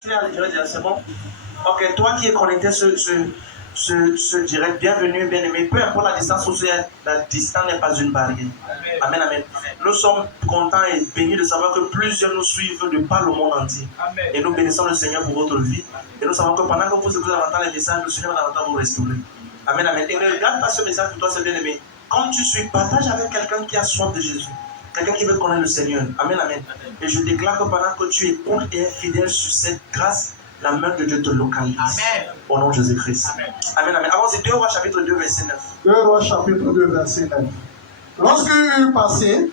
Je vais dire, c'est bon. Ok, toi qui es connecté sur ce direct, bienvenue, bien-aimé. Peu importe la distance où tu es, la distance n'est pas une barrière. Amen, amen. Nous sommes contents et bénis de savoir que plusieurs nous suivent de par le monde entier. Amen. Et nous bénissons le Seigneur pour votre vie. Et nous savons que pendant que vous écoutez davantage les messages, le Seigneur va davantage vous restaurer. Amen, amen. Et ne regarde pas ce message pour toi, c'est bien-aimé. Quand tu suis, partage avec quelqu'un qui a soif de Jésus. Quelqu'un qui veut connaître le Seigneur. Amen, amen. Et je déclare que pendant que tu écoutes et es fidèle sur cette grâce, la main de Dieu te localise. Amen. Au nom de Jésus-Christ. Amen. Amen, amen. Avant, c'est 2 Rois chapitre 2, verset 9. 2 Rois chapitre 2, verset 9. Lorsqu'il eut passé,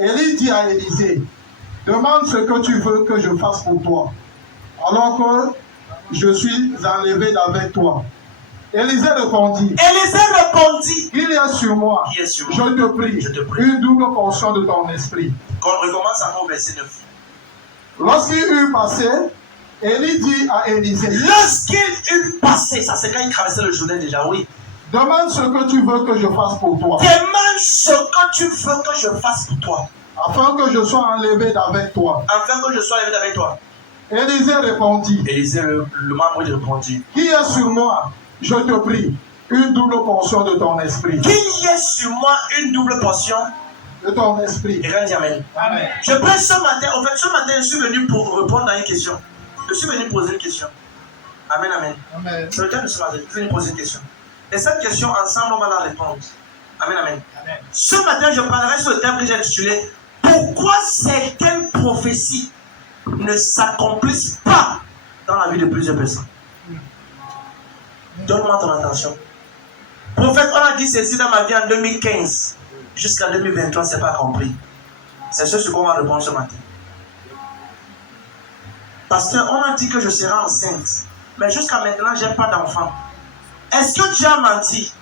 Élie dit à Élisée, demande ce que tu veux que je fasse pour toi, alors que je suis enlevé d'avec toi. Élisée répondit, il est sur moi, je te prie, une double portion de ton esprit. On recommence encore au verset 9. Lorsqu'il eut passé, Élie dit à Élisée, lorsqu'il eut passé, ça c'est quand il traversait le Jourdain déjà, oui. Demande ce que tu veux que je fasse pour toi. Demande ce que tu veux que je fasse pour toi. Afin que je sois enlevé d'avec toi. Afin que je sois enlevé d'avec toi. Élisée répondit. Élisée, le membre, il répondit. Qui est sur moi, je te prie, une double portion de ton esprit. Qui est sur moi une double portion de ton esprit. Et quand dit amen. Amen. Je prie ce matin, en fait, ce matin, je suis venu pour répondre à une question. Je suis venu poser une question. Amen, amen. Amen. C'est le thème de ce matin, je suis venu poser une question. Et cette question, ensemble, on va la répondre. Amen, amen. Amen. Ce matin, je parlerai sur le thème que j'ai intitulé pourquoi certaines prophéties ne s'accomplissent pas dans la vie de plusieurs personnes. Donne-moi ton attention. Prophète, on a dit ceci dans ma vie en 2015. Jusqu'à 2023, ce n'est pas accompli. C'est ce qu'on va répondre ce matin. Pasteur, on a dit que je serai enceinte. Mais jusqu'à maintenant, je n'ai pas d'enfant. Est-ce que Dieu a menti?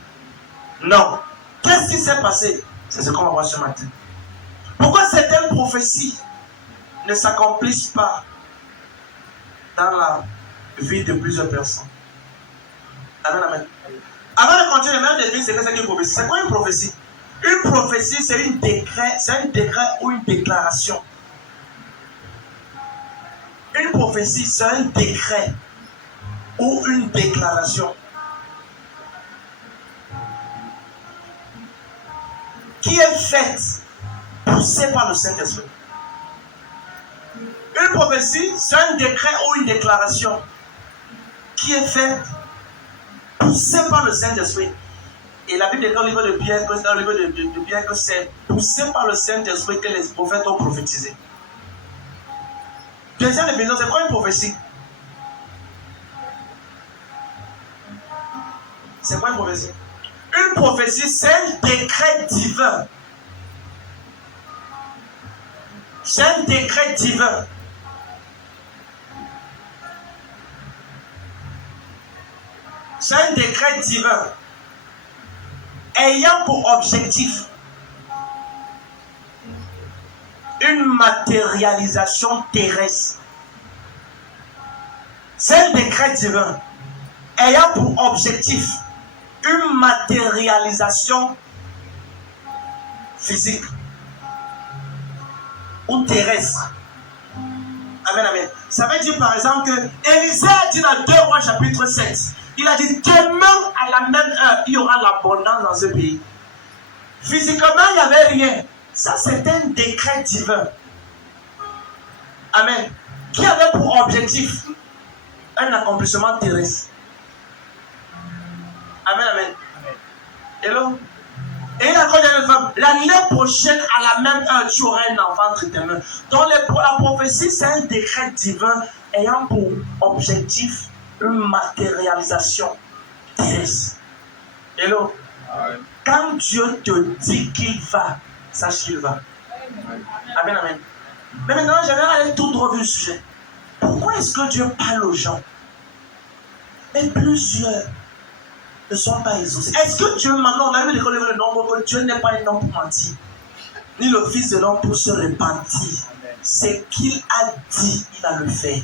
Non. Qu'est-ce qui s'est passé? C'est ce qu'on va voir ce matin. Pourquoi certaines prophéties ne s'accomplissent pas dans la vie de plusieurs personnes? Amen, amen. Avant de continuer, le même défi, c'est qu'une prophétie. C'est quoi une prophétie? Une prophétie, c'est un décret ou une déclaration. Une prophétie, c'est un décret ou une déclaration qui est faite, poussée par le Saint-Esprit. Une prophétie, c'est un décret ou une déclaration qui est faite, poussée par le Saint-Esprit. Et la Bible dit dans le livre de Pierre que c'est poussé par le Saint-Esprit que les prophètes ont prophétisé. Deuxième définition, c'est quoi une prophétie? C'est quoi une prophétie? Une prophétie, c'est un décret divin. C'est un décret divin. C'est un décret divin ayant pour objectif une matérialisation terrestre. C'est un décret divin ayant pour objectif une matérialisation physique ou terrestre. Amen, amen. Ça veut dire par exemple que Élisée a dit dans 2 Rois chapitre 7, il a dit demain à la même heure, il y aura l'abondance dans ce pays. Physiquement, il n'y avait rien. Ça, c'est un décret divin. Amen. Qui avait pour objectif un accomplissement terrestre. Amen, amen. Hello. Et il a encore une femme. L'année prochaine, à la même heure, tu auras un enfant entre tes mains. Donc, la prophétie, c'est un décret divin ayant pour objectif une matérialisation terrestre. Hello. Quand Dieu te dit qu'il va, sache qu'il va. Amen, amen. Mais maintenant, j'aimerais aller tout droit du sujet. Pourquoi est-ce que Dieu parle aux gens? Et plusieurs ne sont pas exaucés. Est-ce que Dieu, maintenant, on a vu le nombre que Dieu n'est pas un homme pour mentir, ni le fils de l'homme pour se repentir. C'est qu'il a dit, il va le faire.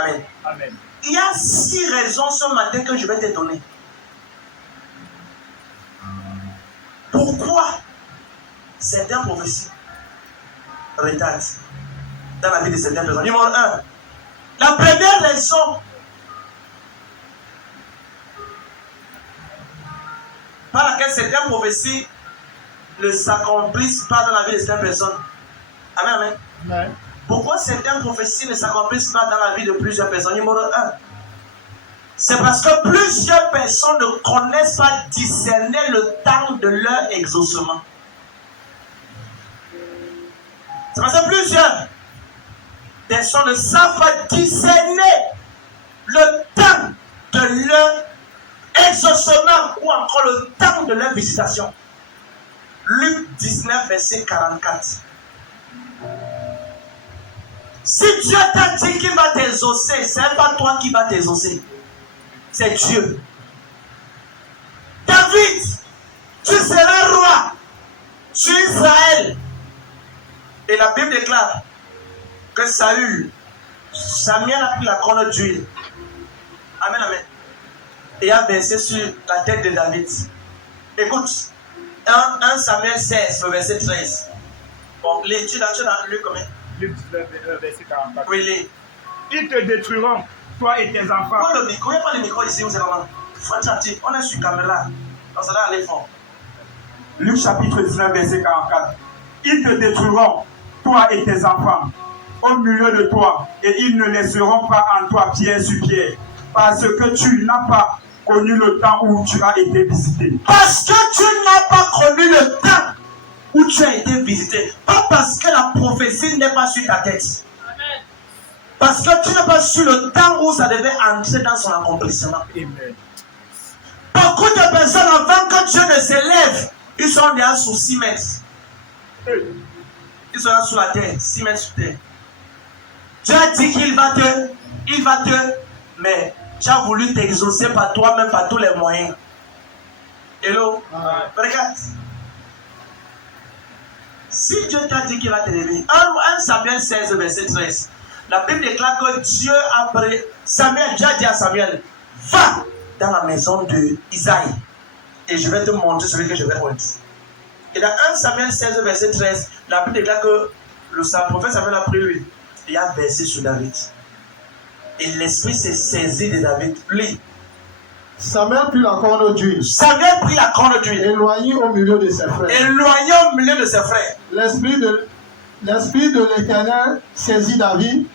Amen. Amen. Il y a 6 raisons ce matin que je vais te donner. Pourquoi certaines prophéties retardent dans la vie de certaines personnes? Numéro 1, La première raison par laquelle certaines prophéties ne s'accomplissent pas dans la vie de certaines personnes. Amen, amen. Amen. Pourquoi certaines prophéties ne s'accomplissent pas dans la vie de plusieurs personnes? Numéro 1, c'est parce que plusieurs personnes ne connaissent pas discerner le temps de leur exaucement. C'est parce que plusieurs personnes ne savent pas discerner le temps de leur exaucement ou encore le temps de leur visitation. Luc 19, verset 44. Si Dieu t'a dit qu'il va t'exaucer, ce n'est pas toi qui vas t'exaucer. C'est Dieu. David, tu seras roi sur Israël. Et la Bible déclare que Samuel a pris la corne d'huile. Amen, amen. Et a versé sur la tête de David. Écoute, 1 Samuel 16, verset 13. Bon, tu l'as lu combien? Luc 19, verset 44. Oui, lis. Ils te détruiront, toi et tes enfants. Pourquoi le micro? Il n'y a pas le micro ici, vous êtes vraiment. On est sur caméra. Donc ça doit aller fort. Luc chapitre 19, verset 44. Ils te détruiront, toi et tes enfants, au milieu de toi, et ils ne laisseront pas en toi pierre sur pierre, parce que tu n'as pas connu le temps où tu as été visité. Parce que tu n'as pas connu le temps où tu as été visité. Pas parce que la prophétie n'est pas sur ta tête. Parce que tu n'as pas su le temps où ça devait entrer dans son accomplissement. Amen. Beaucoup de personnes, avant que Dieu ne s'élève, ils sont déjà sous 6 mètres. Ils sont là sous la terre, 6 mètres sous terre. Dieu a dit qu'il va te, mais tu as voulu t'exaucer par toi-même, par tous les moyens. Hello? Regarde. Si Dieu t'a dit qu'il va t'élever, 1 Samuel 16, verset 13, la Bible déclare que Dieu Dieu a dit à Samuel, va dans la maison de Isaïe et je vais te montrer celui que je vais montrer. Et dans 1 Samuel 16, verset 13, la Bible déclare que le prophète Samuel a pris lui et a versé sur David. Et l'esprit s'est saisi de David. Lui. Samuel prit la corne d'huile. Samuel prit la corne d'huile. Éloigné au milieu de ses frères. Éloigné au milieu de ses frères. L'esprit de l'Éternel saisit David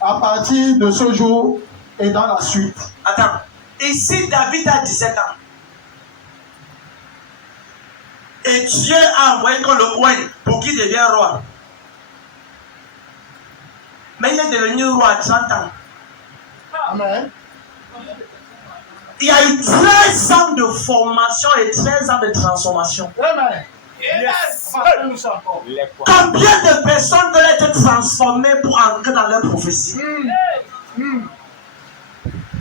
à partir de ce jour et dans la suite. Attends. Ici, David a 17 ans. Et Dieu a envoyé qu'on le oigne pour qu'il devienne roi. Mais il est devenu roi à 30 ans. Amen. Il y a eu 13 ans de formation et 13 ans de transformation. Amen. Yes. Combien de personnes veulent être transformées pour entrer dans leur prophétie? Il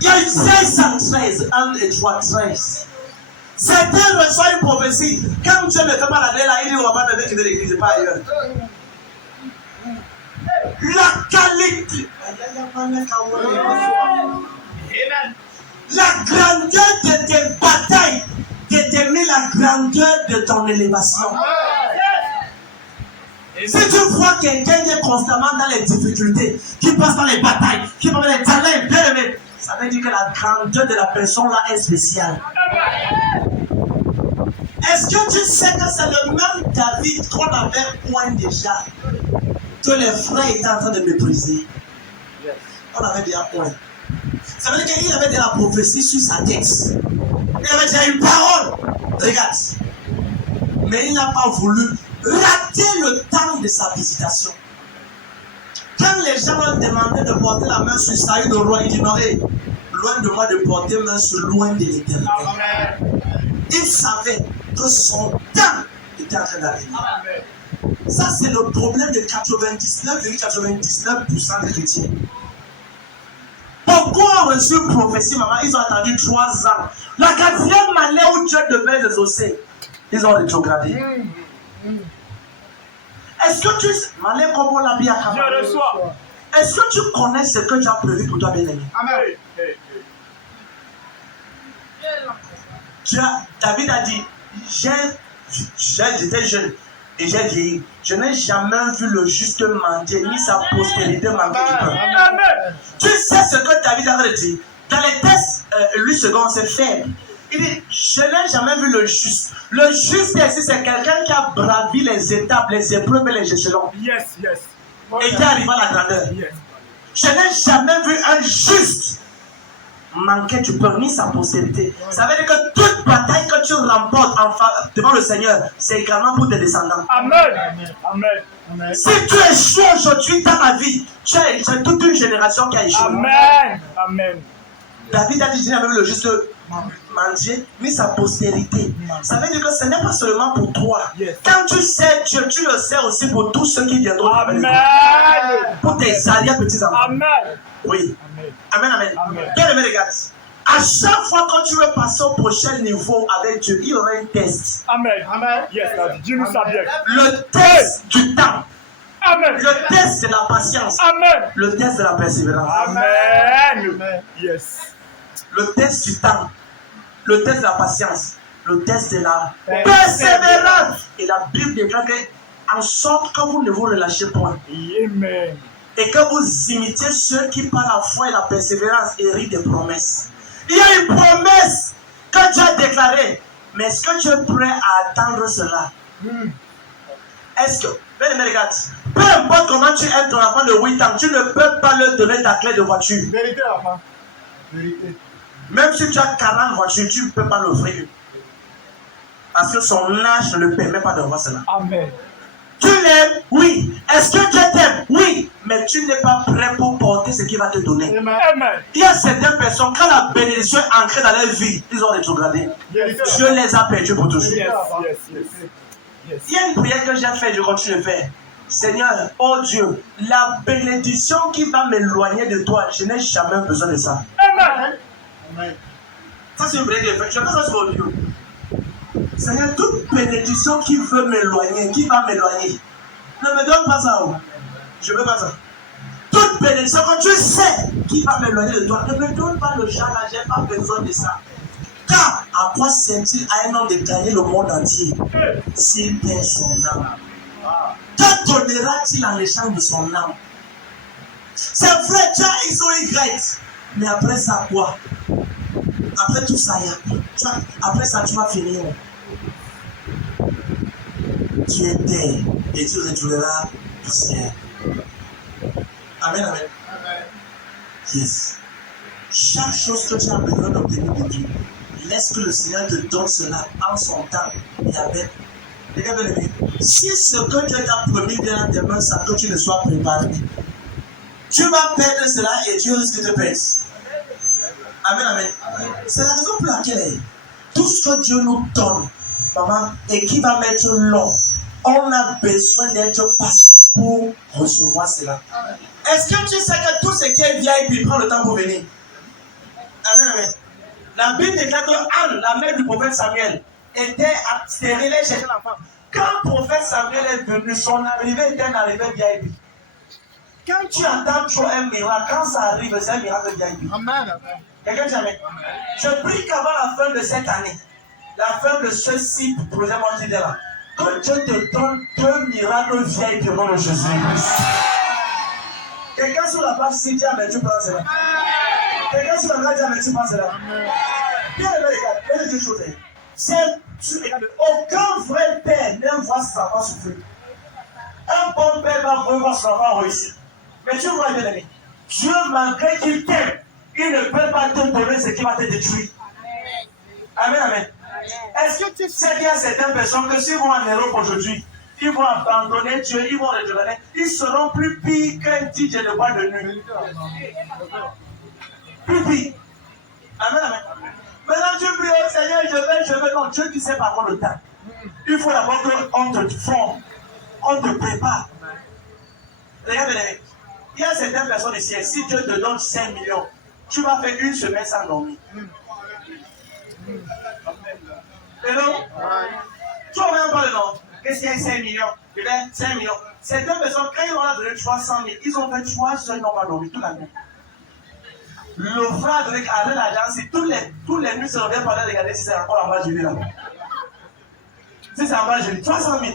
y a eu 13 ans, 13, 1 et 3, 13. Certains reçoivent une prophétie. Quand Dieu ne fait pas la là, il dit on va pas devenir quitter l'église et pas ailleurs. La qualité. La grandeur de tes batailles détermine la grandeur de ton élévation. Si tu vois quelqu'un qui est constamment dans les difficultés, qui passe dans les batailles, qui passe dans les talents bien aimés, ça veut dire que la grandeur de la personne là est spéciale. Est-ce que tu sais que c'est le même David qu'on avait point déjà, que les frères étaient en train de mépriser? On avait déjà point. Ça veut dire qu'il avait de la prophétie sur sa tête. Il avait déjà une parole. Regarde. Mais il n'a pas voulu rater le temps de sa visitation. Quand les gens ont demandé de porter la main sur Saül le roi, il dit non, hey, loin de moi de porter main sur loin de l'Éternel. Il savait que son temps était en train d'arriver. Ça, c'est le problème de 99,99% des chrétiens. Beaucoup ont reçu une prophétie, maman, ils ont attendu 3 ans. La 4e année où Dieu devait les exaucer, ils ont rétrogradé. Est-ce que tu... Je reçois. Est-ce que tu connais ce que Dieu a prévu pour toi, bien-aimé? Amen. David a dit, j'étais jeune, Et j'ai dit, je n'ai jamais vu le juste mendier, ni sa postérité manquer du pain. Tu sais ce que David avait dit. Dans les textes, lui second, c'est faible. Il dit, je n'ai jamais vu le juste. Le juste ici, c'est quelqu'un qui a bravi les étapes, les épreuves et les échelons. Yes, yes. Et qui arrive à la grandeur. Yes. Je n'ai jamais vu un juste manquer du pain, ni sa postérité. Ça veut dire que toute bataille que tu remportes devant le Seigneur, c'est également pour tes descendants. Amen. Amen. Amen. Si tu échoues aujourd'hui dans la vie, tu as toute une génération qui a échoué. Amen. Amen. David a dit, je n'ai jamais vu le juste mendier, ni sa postérité. Ça veut dire que ce n'est pas seulement pour toi. Yes. Quand tu sais Dieu, tu le sais aussi pour tous ceux qui viendront. Amen. Pour tes arrière-petits-enfants. Amen. Oui. Amen. Amen, amen. Amen. Bien aimé, regarde. À chaque fois que tu veux passer au prochain niveau avec Dieu, il y aura un test. Amen. Amen. Yes, Daddy. Dis-nous ça bien. Le test du temps. Amen. Le test de la patience. Amen. Le test de la persévérance. Amen. Yes. Le test du temps. Le test de la patience. Le test de la persévérance. Et la Bible déclare en sorte que vous ne vous relâchez point. Amen. Et que vous imitiez ceux qui par la foi et la persévérance héritent des promesses. Il y a une promesse que Dieu a déclarée. Mais est-ce que tu es prêt à attendre cela? Est-ce que, bien regarde, peu importe comment tu aimes ton enfant de 8 ans, tu ne peux pas leur donner ta clé de voiture. Vérité, enfant. Vérité. Même si tu as 40 voitures, tu ne peux pas l'offrir. Parce que son âge ne le permet pas de voir cela. Amen. Tu l'aimes? Oui. Est-ce que Dieu t'aime? Oui. Mais tu n'es pas prêt pour porter ce qu'il va te donner. Amen. Il y a certaines personnes, quand la bénédiction est ancrée dans leur vie, ils ont rétrogradé. Dieu les a perdus pour toujours. Yes, yes, yes. Yes. Il y a une prière que j'ai faite, je continue de faire. Seigneur, oh Dieu, la bénédiction qui va m'éloigner de toi, je n'ai jamais besoin de ça. Amen. Amen. Ça, c'est une prière que j'ai faite. Je fais ça sur le vidéo. Seigneur, toute bénédiction qui veut m'éloigner, qui va m'éloigner, ne me donne pas ça. Je ne veux pas ça. Toute bénédiction, quand tu sais qui va m'éloigner de toi, ne me donne pas le genre là, je n'ai pas besoin de ça. Car à quoi sert-il à un homme de gagner le monde entier s'il perd son âme? Que donnera-t-il en échange de son âme? C'est vrai, tu as X ou Y, mais après ça, quoi? Après tout ça, après ça, tu vas finir. Tu es terre et tu retourneras poussière. Amen, amen. Yes. Chaque chose que tu as besoin d'obtenir de Dieu, laisse que le Seigneur te donne cela en son temps et avec. Regarde bien, si ce que Dieu t'a promis vient dans tes mains sans que tu ne sois préparé, tu vas perdre cela et Dieu risque de perdre. Amen, amen. C'est la raison pour laquelle tout ce que Dieu nous donne, maman, et qui va mettre long, on a besoin d'être patient pour recevoir cela. Est-ce que tu sais que tout ce qui est VIP prend le temps pour venir? Amen, amen. La Bible déclare que Anne, la mère du prophète Samuel, était stérile et cherchait l'enfant. Quand le prophète Samuel est venu, son arrivée était une arrivée VIP. Quand tu entends trop un miracle, quand ça arrive, c'est un miracle VIP. Amen. Quelqu'un dit Amen. Je prie qu'avant la fin de cette année, la fin de ceci, projet mondial là, que Dieu te donne 2 miracles VIP au nom de Jésus. Quelqu'un sur la place dit Amen, tu prends cela. Quelqu'un sur la place dit Amen, tu prends cela. Bien, regarde, je dis une chose. Aucun vrai père n'aime voir ses enfants souffrir. Un bon père va revoir son enfant réussir. Mais tu vois, bien aimé, Dieu, malgré qu'il t'aime, il ne peut pas te donner ce qui va te détruire. Amen, amen. Est-ce que tu sais qu'il y a certaines personnes que s'ils vont en Europe aujourd'hui, ils vont abandonner Dieu, ils vont redevenir, ils seront plus pires qu'un DJ de bois de nuit. Plus pire. Amen, amen. Maintenant, tu pries au Seigneur, je veux. Non, Dieu qui sait par contre le temps. Il faut d'abord qu'on te forme, qu'on te prépare. Regarde, il y a certaines personnes ici, si Dieu te donne 5 millions, tu vas faire une semaine sans dormir. Et non? Tu vois même pas le nom. Qu'est-ce qu'il y a 5 millions? Eh bien, 5 millions. Certaines personnes, quand ils vont leur donner 300 000, ils ont fait 3 semaines, ils n'ont pas dormi toute la nuit. Le frère avec l'argent, c'est tous les nuits, se revient pour aller regarder si c'est encore en bas de lui là. Si c'est en bas de lui, 300 000.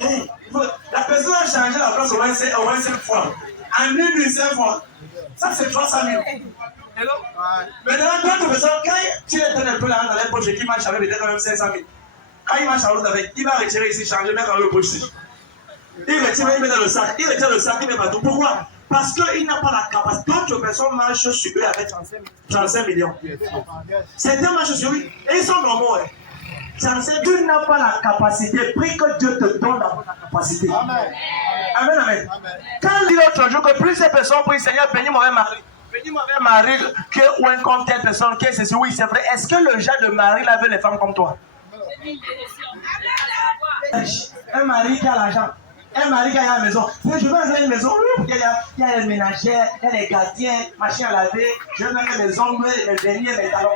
Hey, la personne a changé la place au moins 5 fois. En une nuit, 5 fois. Ça, c'est 300 000. Maintenant, d'autres personnes, quand tu es un peu là dans les poches qui marche avec peut-être même 500 000. Quand il marche à l'autre avec, il va retirer ici, changer, mettre dans le poche ici. Il retire, il met dans le sac. Il retire le sac, il met partout. Pourquoi? Parce qu'il n'a pas la capacité. D'autres personnes marchent sur eux avec 35 millions. Certains marchent sur eux et ils sont normaux. Tu n'as pas la capacité. Prie que Dieu te donne la capacité. Amen. Amen, amen. Quand il dit l'autre jour que plusieurs personnes prient, Seigneur, bénis-moi avec Marie. Bénis-moi avec Marie, ou un comme telle personne, qui est ceci. Oui, c'est vrai. Est-ce que le genre de Marie là veut les femmes comme toi? Un mari qui a l'argent. Un mari qui a la maison. Je veux avoir une maison. Il y a les ménagères, il y a les gardiens, machine à laver. Je veux mettre les ongles, les vernis, les talons.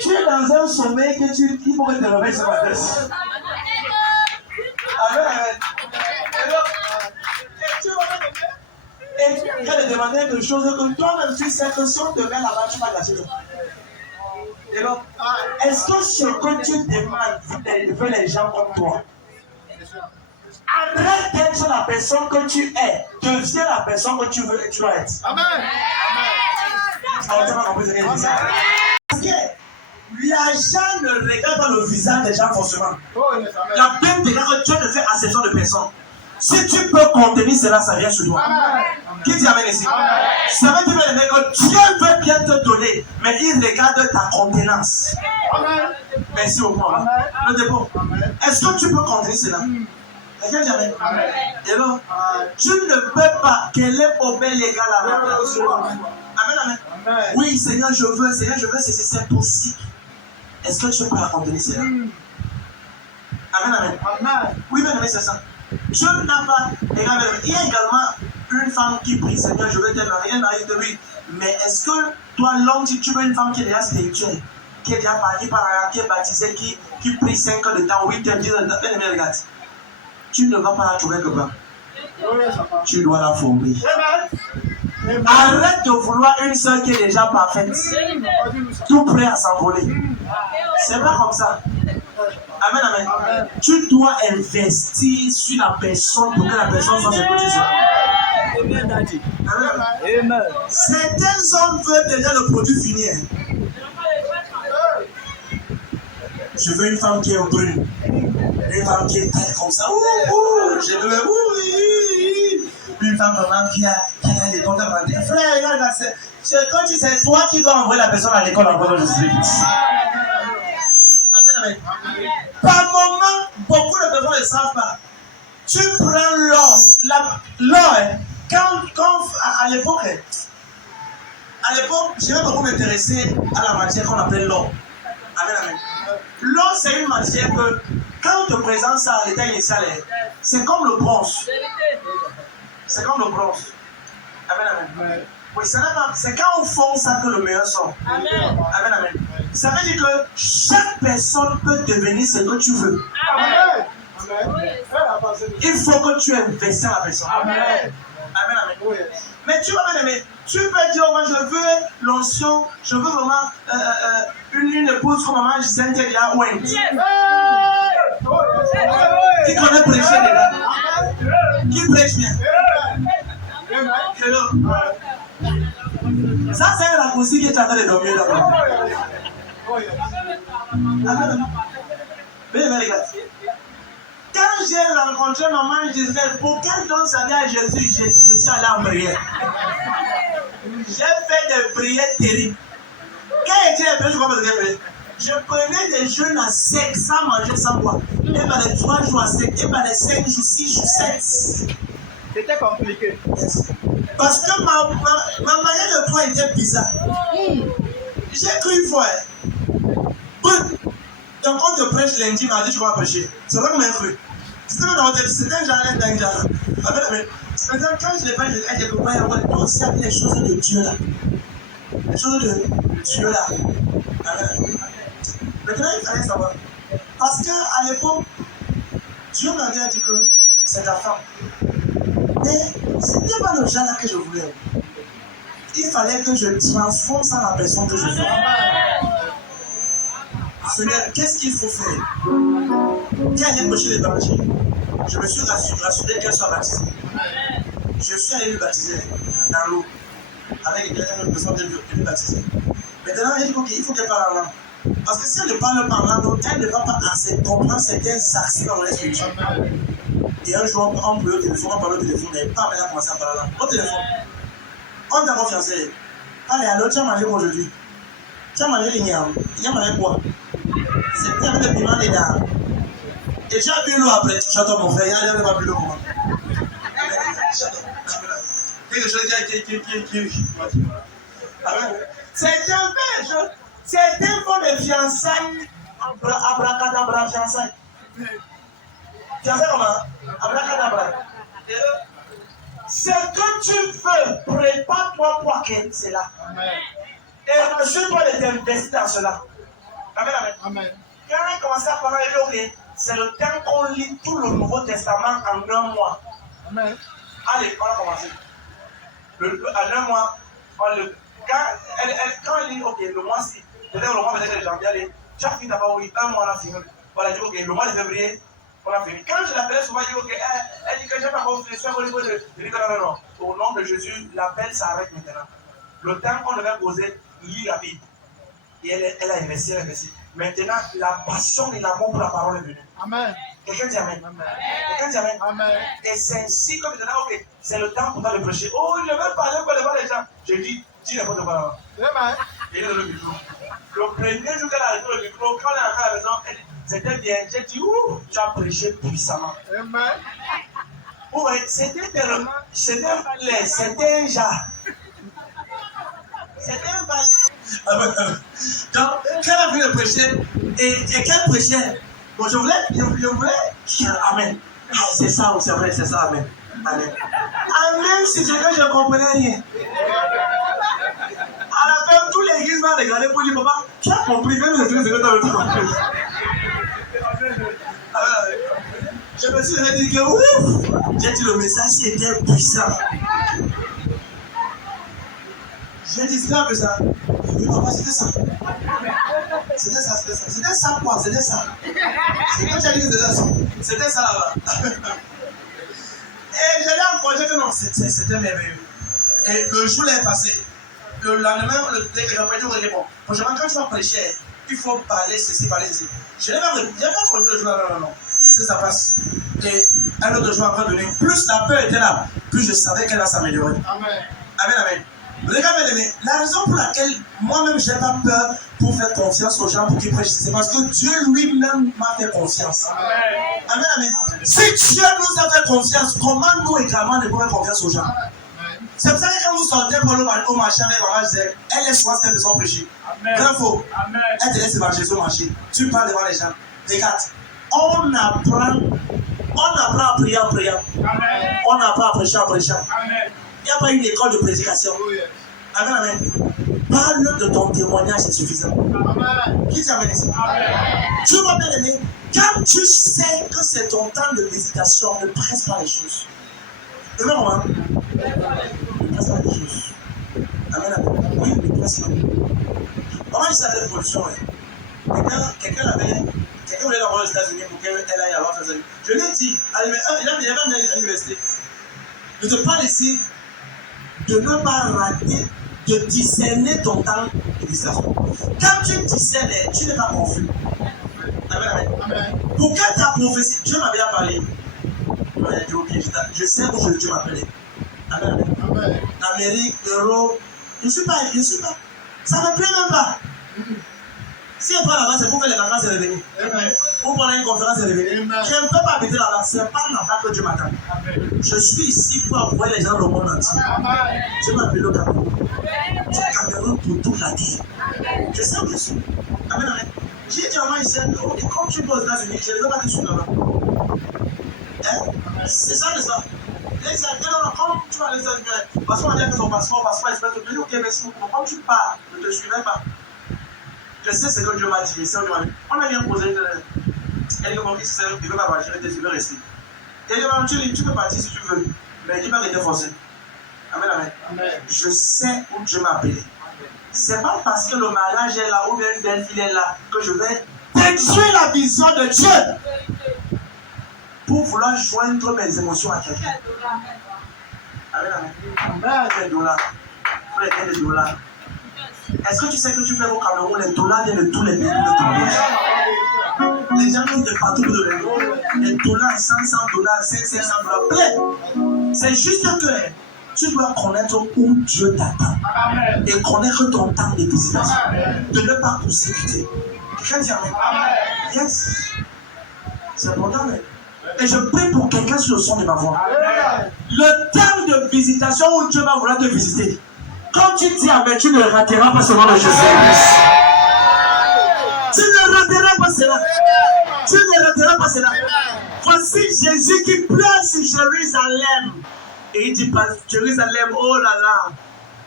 Tu es dans un sommeil que il faut que tu te réveilles ce matin. Amen, amen. Et tu vas te demander quelque chose que toi-même tu sais que si on te met là-bas, tu vas gâcher. Et donc, est-ce que ce que tu demandes veut les gens comme toi? Arrête d'être la personne que tu es. Deviens la personne que tu veux être. Amen. Parce que l'argent ne regarde pas le visage des gens forcément. La Bible dit que Dieu ne fait acception de personne. Si tu peux contenir cela, ça vient sur toi. Qui dit amen ici? Ça veut dire que Dieu veut bien te donner, mais il regarde ta contenance. Merci au point. Le dépôt. Est-ce que tu peux contenir cela? Quelqu'un dit amen. Et donc, tu ne peux pas. Quel est au bel égal à la Amen, amen. Oui, Seigneur, je veux, c'est possible. Est-ce que tu peux contenir cela? Amen, amen. Oui, bien aimé, c'est ça. Dieu n'a pas. Il y a également une femme qui prie, Seigneur, je veux te marier, elle arrive de lui. Mais est-ce que toi, l'homme, si tu veux une femme qui est déjà spirituelle, qui est déjà partie par la qui est baptisée, qui prie 5 heures de temps, 8 heures, 10 heures de temps, bien aimé, regarde. Tu ne vas pas la trouver que bas. Tu dois la former. Arrête de vouloir une soeur qui est déjà parfaite, tout prêt à s'envoler. C'est pas comme ça. Amen, amen, amen. Tu dois investir sur la personne pour que la personne soit ce que tu sois. Amen. Amen. Certains hommes veulent déjà le produit fini. Je veux une femme qui est brune. Une femme qui est telle comme ça. Je veux une femme vraiment qui a les comptes à frère, regarde, quand tu sais, toi qui dois envoyer la personne à l'école encore aujourd'hui. Amen, amen. Par moment, beaucoup de personnes ne le savent pas. Tu prends l'or. L'or, quand à l'époque, je vais beaucoup m'intéresser à la matière qu'on appelle l'or. Amen, amen. L'or, c'est une matière que, quand on te présente ça à l'état initial, c'est comme le bronze. C'est comme le bronze. Amen, amen. Oui, c'est quand on fond ça que le meilleur sort. Amen. Amen, amen. Ça veut dire que chaque personne peut devenir ce que tu veux. Amen. Il faut que tu investisses dans la personne. Amen. Amen, amen. Mais tu vas aimer. Tu peux dire, moi je veux l'onction, je veux vraiment une épouse comme maman Gisèle Telia Wendt. Qui connaît prêcher déjà. Qui prêche bien. Ça, c'est un raccourci qui est en train de dormir d'abord. Mais regarde. Quand j'ai rencontré maman Gisèle, pour qu'elle donne sa vie à Jésus, je suis allé en prière. J'ai fait des prières terribles. Quand j'étais les prières, je prenais des jeûnes à sec, sans manger, sans boire. Et par les 3 jours à sec, et par les 5 jours, 6 jours, 7. C'était compliqué. Parce que ma manière de croire était bizarre. J'ai cru une fois. Donc on te prêche lundi, mardi, tu vas prêcher. C'est vrai que j'ai cru. C'était un jardin d'un jardin. Maintenant, quand je l'ai fait, j'ai compris, toi aussi, il y a des choses de Dieu là. Les choses de Dieu là. Maintenant, il fallait savoir. Parce qu'à l'époque, Dieu m'avait dit que c'est ta femme. Mais ce n'était pas le genre là que je voulais. Il fallait que je transforme ça dans la personne que je veux. Seigneur, qu'est-ce qu'il faut faire? Quand elle est prêché l'évangile, je me suis rassuré qu'elle soit baptisée. Je suis allé lui baptiser dans l'eau, avec une personne de lui baptiser. Maintenant, elle dit qu'il faut qu'elle parle en langue. Parce que si elle ne parle pas en langue, elle ne va pas assez comprendre certains accès dans l'esprit. Et un jour, on peut au téléphone, on parle au téléphone, et pas maintenant commencer à parler en langue. Au téléphone, on t'a confiancé. Allez, alors, tu as mangé quoi aujourd'hui? Tu as mangé les niams. Tu as mangé quoi? C'était avec le piment et là. Et tu as bu l'eau après. J'attends mon frère, il n'a pas bu l'eau comment? Quelque chose qui. C'est un peu, c'est un peu de fiançailles. Abracadabra, fiançailles. Fiançailles comment? Abracadabra. Ce que tu veux, prépare-toi pour acquérir cela. Et rassure-toi de t'investir dans cela. Amen, amen. Amen. Quand on a commencé à parler, ok, c'est le temps qu'on lit tout le Nouveau Testament en un mois. Amen. Allez, on a commencé. En un mois, quand elle dit, ok, le mois-ci, peut-être le mois de janvier, allez, tu as fini d'abord, oui, un mois on a fini. Voilà, je dis, ok, le mois de février, on a fini. Quand je l'appelais souvent, je dis, ok, elle dit que je n'ai pas encore fini, je dis que non. Au nom de Jésus, l'appel s'arrête maintenant. Le temps qu'on devait poser, lit la Bible. Et elle a investi, Maintenant, la passion et l'amour pour la parole est venue. Amen. Quelqu'un dit Amen. Quelqu'un dit Amen. Amen. Et c'est ainsi que maintenant, ok, c'est le temps pour toi de prêcher. Oh, je vais parler pour les gens. Je dis, dis n'importe quoi là-bas. Amen. Et il est dans le micro. Le premier jour qu'elle a arrêté le micro, quand elle est rentrée à la maison, c'était bien. J'ai dit, ouh, tu as prêché puissamment. Amen. Vous voyez, c'était tellement, c'était un balai, c'était un jar. C'était un balai. Donc, quand elle a vu le prêcher, et qu'elle prêchait, bon, je voulais, Amen. Ah, c'est ça, c'est vrai, c'est ça, Amen. Amen. Amen, si je ne comprenais rien. À la fin, tous les églises m'ont regardé pour dire, papa, tu as compris, même les églises dans le temps. Je me suis dit que, ouf, j'ai dit le message était puissant. J'ai dit, c'est un peu ça. Oui, papa, c'était ça. C'était ça quoi, c'était ça. C'est quand tu as dit que c'était ça. C'était ça là-bas. Et je l'ai encouragé que non, c'était merveilleux. Et le jour est passé. Le lendemain, le j'ai dit, bon, prochainement, quand tu vas prêcher, il faut parler ceci, parler ceci. Je n'ai pas encouragé le jour là, non. Que ça passe. Et un autre jour après donné, plus la peur était là, plus je savais qu'elle va s'améliorer. Amen. Amen, amen. Regardez, la raison pour laquelle moi-même je n'ai pas peur pour faire confiance aux gens pour qu'ils prêchent, c'est parce que Dieu lui-même m'a fait confiance. Amen. Amen, amen. Si Dieu nous a fait confiance, comment nous également ne pouvons faire confiance aux gens? C'est pour ça que quand vous sortez pour le marché avec maman, je disais, elle laisse souvent cette personne prêcher. Vrai faux. Elle te laisse évangéliser au marché. Tu parles devant les gens. Regarde, on apprend à prier en priant. On apprend à prêcher en prêchant. Il n'y a pas une école de prédication. Amen, amen. Parle de ton témoignage, c'est suffisant. Amen. Qui t'amène ici? Tu vas bien aimer. Quand tu sais que c'est ton temps de visitation, ne presse pas les choses. Et même moi, ne presse pas les choses. Amen, amen. Oui, ne presse pas. Maman, je savais la pollution. Quelqu'un voulait l'envoyer aux États-Unis pour qu'elle aille avoir sa vie. Je lui ai dit, il a même à l'université. Je te parle ici de ne pas rater, de discerner ton temps de discernement. Quand tu discernes, tu n'es pas confus. Amen, amen. Pour que ta prophétie, Dieu m'avait parlé. Je sais où Dieu m'appelait. Amen, amen. Amérique, Europe, je ne suis pas. Ça ne me plaît même pas. Si elle part là-bas, c'est pour faire les vacances et revenir. Pour prendre une conférence et revenir. Je ne peux pas habiter là-bas. Ce n'est pas là-bas que Dieu m'attend. Je suis ici pour envoyer les gens dans le monde entier. Je m'appelle au Cameroun. Je suis Cameroun pour toute la terre. Je sais où je suis. Amen, amen. J'ai dit à moi ici, comme tu vas aux États-Unis, je ne veux pas te suivre là-bas. C'est ça, n'est-ce pas? Non, comme tu vas aux États-Unis, parce qu'on va dire que son passeport, espèce de pays, ok, merci beaucoup. Comme tu pars, je ne te suivrai pas. Je sais ce que Dieu m'a dit. On a bien posé. Elle m'a dit, il ne veut pas partir, je vais rester. Et il m'a dit, tu peux partir si tu veux. Mais il m'a été forcé. Amen, amen. Je sais où Dieu m'a appelé. Ce n'est pas parce que le mariage est là ou bien une belle fille est là que je vais détruire la vision de Dieu. pour vouloir joindre mes émotions à quelqu'un. Amen, amen. Les dollars. Les dollars. Est-ce que tu sais que tu peux au Cameroun, les dollars viennent de tous les pays de ton pays. Les gens viennent de partout de l'Europe. Les dollars, 500 dollars, 500 dollars, plein. C'est juste que tu dois connaître où Dieu t'attend. Et connaître ton temps de visitation. De ne pas persécuter. Quelqu'un dit amen. Yes. C'est important, mais. Et je prie pour quelqu'un sur le son de ma voix. Le temps de visitation où Dieu va vouloir te visiter. Quand tu dis amen, tu ne rateras pas ce nom de Jésus. Tu ne rateras pas cela. Tu ne rateras pas cela. Voici Jésus qui pleure sur Jérusalem. Et il dit pas Jérusalem, oh là là.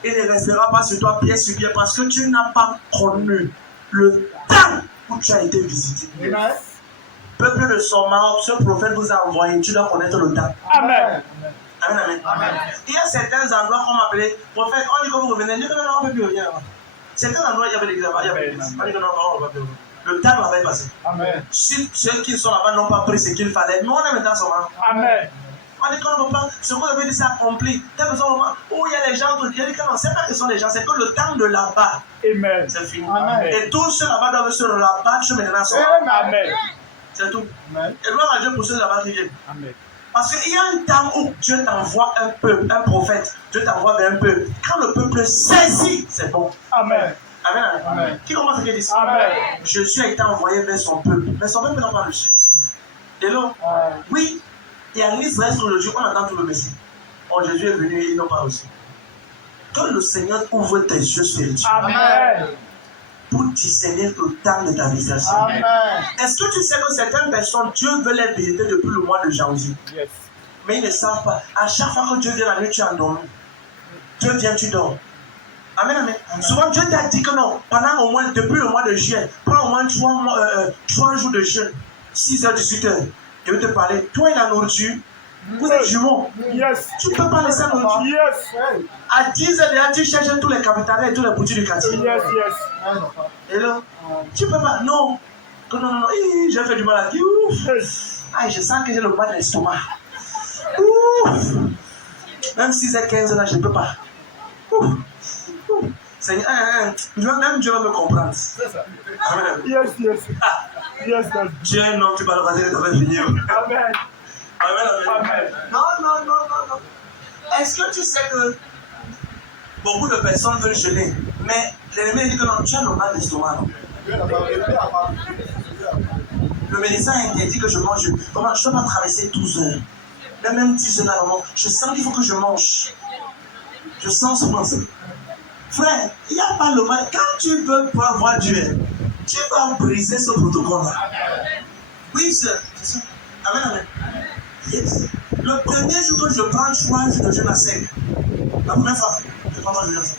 Il ne restera pas sur toi pied sur pied parce que tu n'as pas connu le temps où tu as été visité. Peuple de Soma, ce prophète vous a envoyé, tu dois connaître le temps. Amen. Amen, amen. Amen. Il y a certains endroits qu'on m'appelait prophète, on dit que vous revenez, on dit que non, on ne peut plus revenir. Certains endroits, il y avait l'église là-bas, il y avait l'église. On dit que non, on ne peut plus revenir. Le temps là-bas est passé. Amen. Si ceux qui sont là-bas n'ont pas pris ce qu'il fallait, nous on est maintenant Soma. Amen. On dit qu'on ne peut pas, ce qu'on avait dit c'est accompli. T'as besoin au moment où il y a les gens, il y a des gens, c'est pas que ce sont les gens, c'est que le temps de là-bas. Amen. C'est fini. Amen. Et tous ceux là-bas doivent se rabattre sur maintenant Soma. Amen. C'est tout. Amen. Et gloire à Dieu pour ceux là-bas qui viennent. Amen. Parce qu'il y a un temps où Dieu t'envoie un peuple, un prophète, Dieu t'envoie vers un peuple. Quand le peuple saisit, c'est bon. Amen. Amen. Amen. Qui commence à dire ici? Amen. Jésus a été envoyé vers son peuple, mais son peuple n'a pas reçu. Et là, oui, il y a l'Israël sur le Dieu, on attend tout le Messie. Oh, Jésus est venu et ils n'ont pas reçu. Que le Seigneur ouvre tes yeux spirituels. Amen. Pour discerner le temps de ta visitation. Amen. Est-ce que tu sais que certaines personnes, Dieu veut les visiter depuis le mois de janvier? Yes. Mais ils ne savent pas. À chaque fois que Dieu vient la nuit, tu es endormi. Dieu vient, tu dors. Amen, amen. Souvent, Dieu t'a dit que non, pendant au moins, depuis le mois de juillet, pendant au moins 3 jours de jeûne, 6h, 18h, je vais te parler. Toi et la nourriture, vous êtes jumeaux. Yes. Tu ne peux pas laisser la nourriture. Yes. À 10h déjà, tu cherches tous les capitales et tous les boutiques du quartier. Yes, yes. Et là, tu ne peux pas. Non. Non, non, non. J'ai fait du mal à qui. Ah, je sens que j'ai le mal de l'estomac. Même 6h15 là, je ne peux pas. Seigneur, même Dieu va me comprendre. Amen. Yes, yes. Yes, Dieu, non, tu vas le raser, ça va finir. Amen. Amen, amen. Amen. Non, non, non, non, non. Est-ce que tu sais que beaucoup de personnes veulent jeûner, mais l'ennemi dit que non, tu as le mal d'estomac. Le médecin interdit que je mange. Comment je ne peux pas traverser 12 heures. Même 10 heures avant. Je sens qu'il faut que je mange. Je sens souvent ça. Frère, il n'y a pas le mal. Quand tu veux pas voir Dieu, tu vas briser ce protocole-là. Oui, c'est ça. Amen, amen. Yes. Le premier jour que je prends 3 jours de jeûne à sec, la première fois, je prends 3 jours à sec.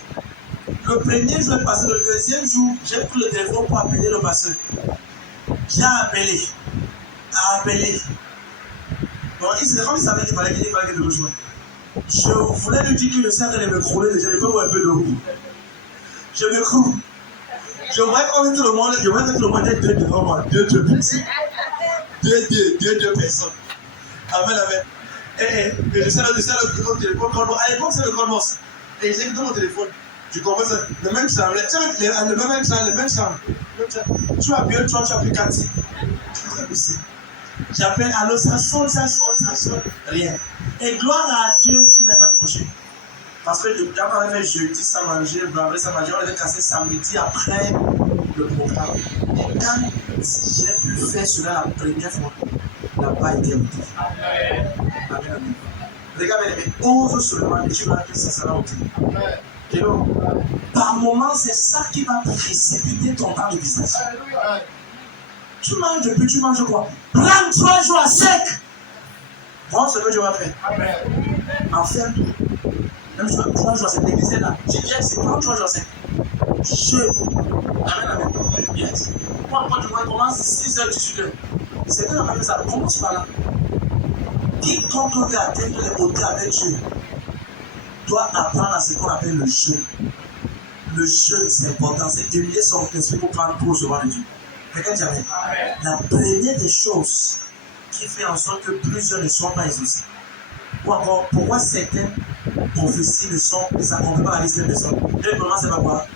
Le premier jour est passé, le deuxième jour, j'ai pris le téléphone pour appeler le pasteur. J'ai appelé. Bon, c'est comme il savait qu'il fallait qu'il me rejoigne. Je voulais lui dire que je sais en train de me crouler déjà, je peux voir un peu de roue. Je me croule. Je voudrais qu'on mette tout le monde, je voudrais mettre le monde d'être 2 devant moi. 2 personnes. 2 personnes. Amen, amen. Et je sais le téléphone Colmos. À l'époque, c'est le Colmos. Et j'ai dans mon téléphone. Tu comprends ça? Le même chambre. Le même chambre. Tu as bien 3, tu as pris 4. J'appelle, allô, ça sonne. Rien. Et gloire à Dieu, il n'a pas décroché. Parce que quand on avait fait jeudi sans manger, vendredi sans manger, on avait cassé samedi après le programme. Et quand j'ai pu faire cela la première fois, n'a pas été ôté. Amen. Amen. Regarde, ouvre seulement et tu vas que ça sera ôté. Et donc, par moment, c'est ça qui va précipiter ton temps de visitation. Tu manges plus, tu manges quoi? Prends 3 jours à sec. Voilà ce que je vais faire. Amen. En faire tout. Même si 3 jours à sec, l'église est là. Tu viens, c'est 3 jours à sec. Je. Amen, amen. Yes. Quand tu commences 6h, 18h. C'est bien, on a fait ça. Commence par là. Quiconque veut atteindre les beautés avec Dieu doit apprendre à ce qu'on appelle le jeûne. Le jeûne, c'est important. C'est humilier son esprit pour recevoir de Dieu. Quelqu'un dit amen. La première des choses qui fait en sorte que plusieurs ne sont pas exaucés. Ou encore, pourquoi certaines prophéties ne s'accomplissent pas à la liste des personnes? Premièrement, c'est pas quoi?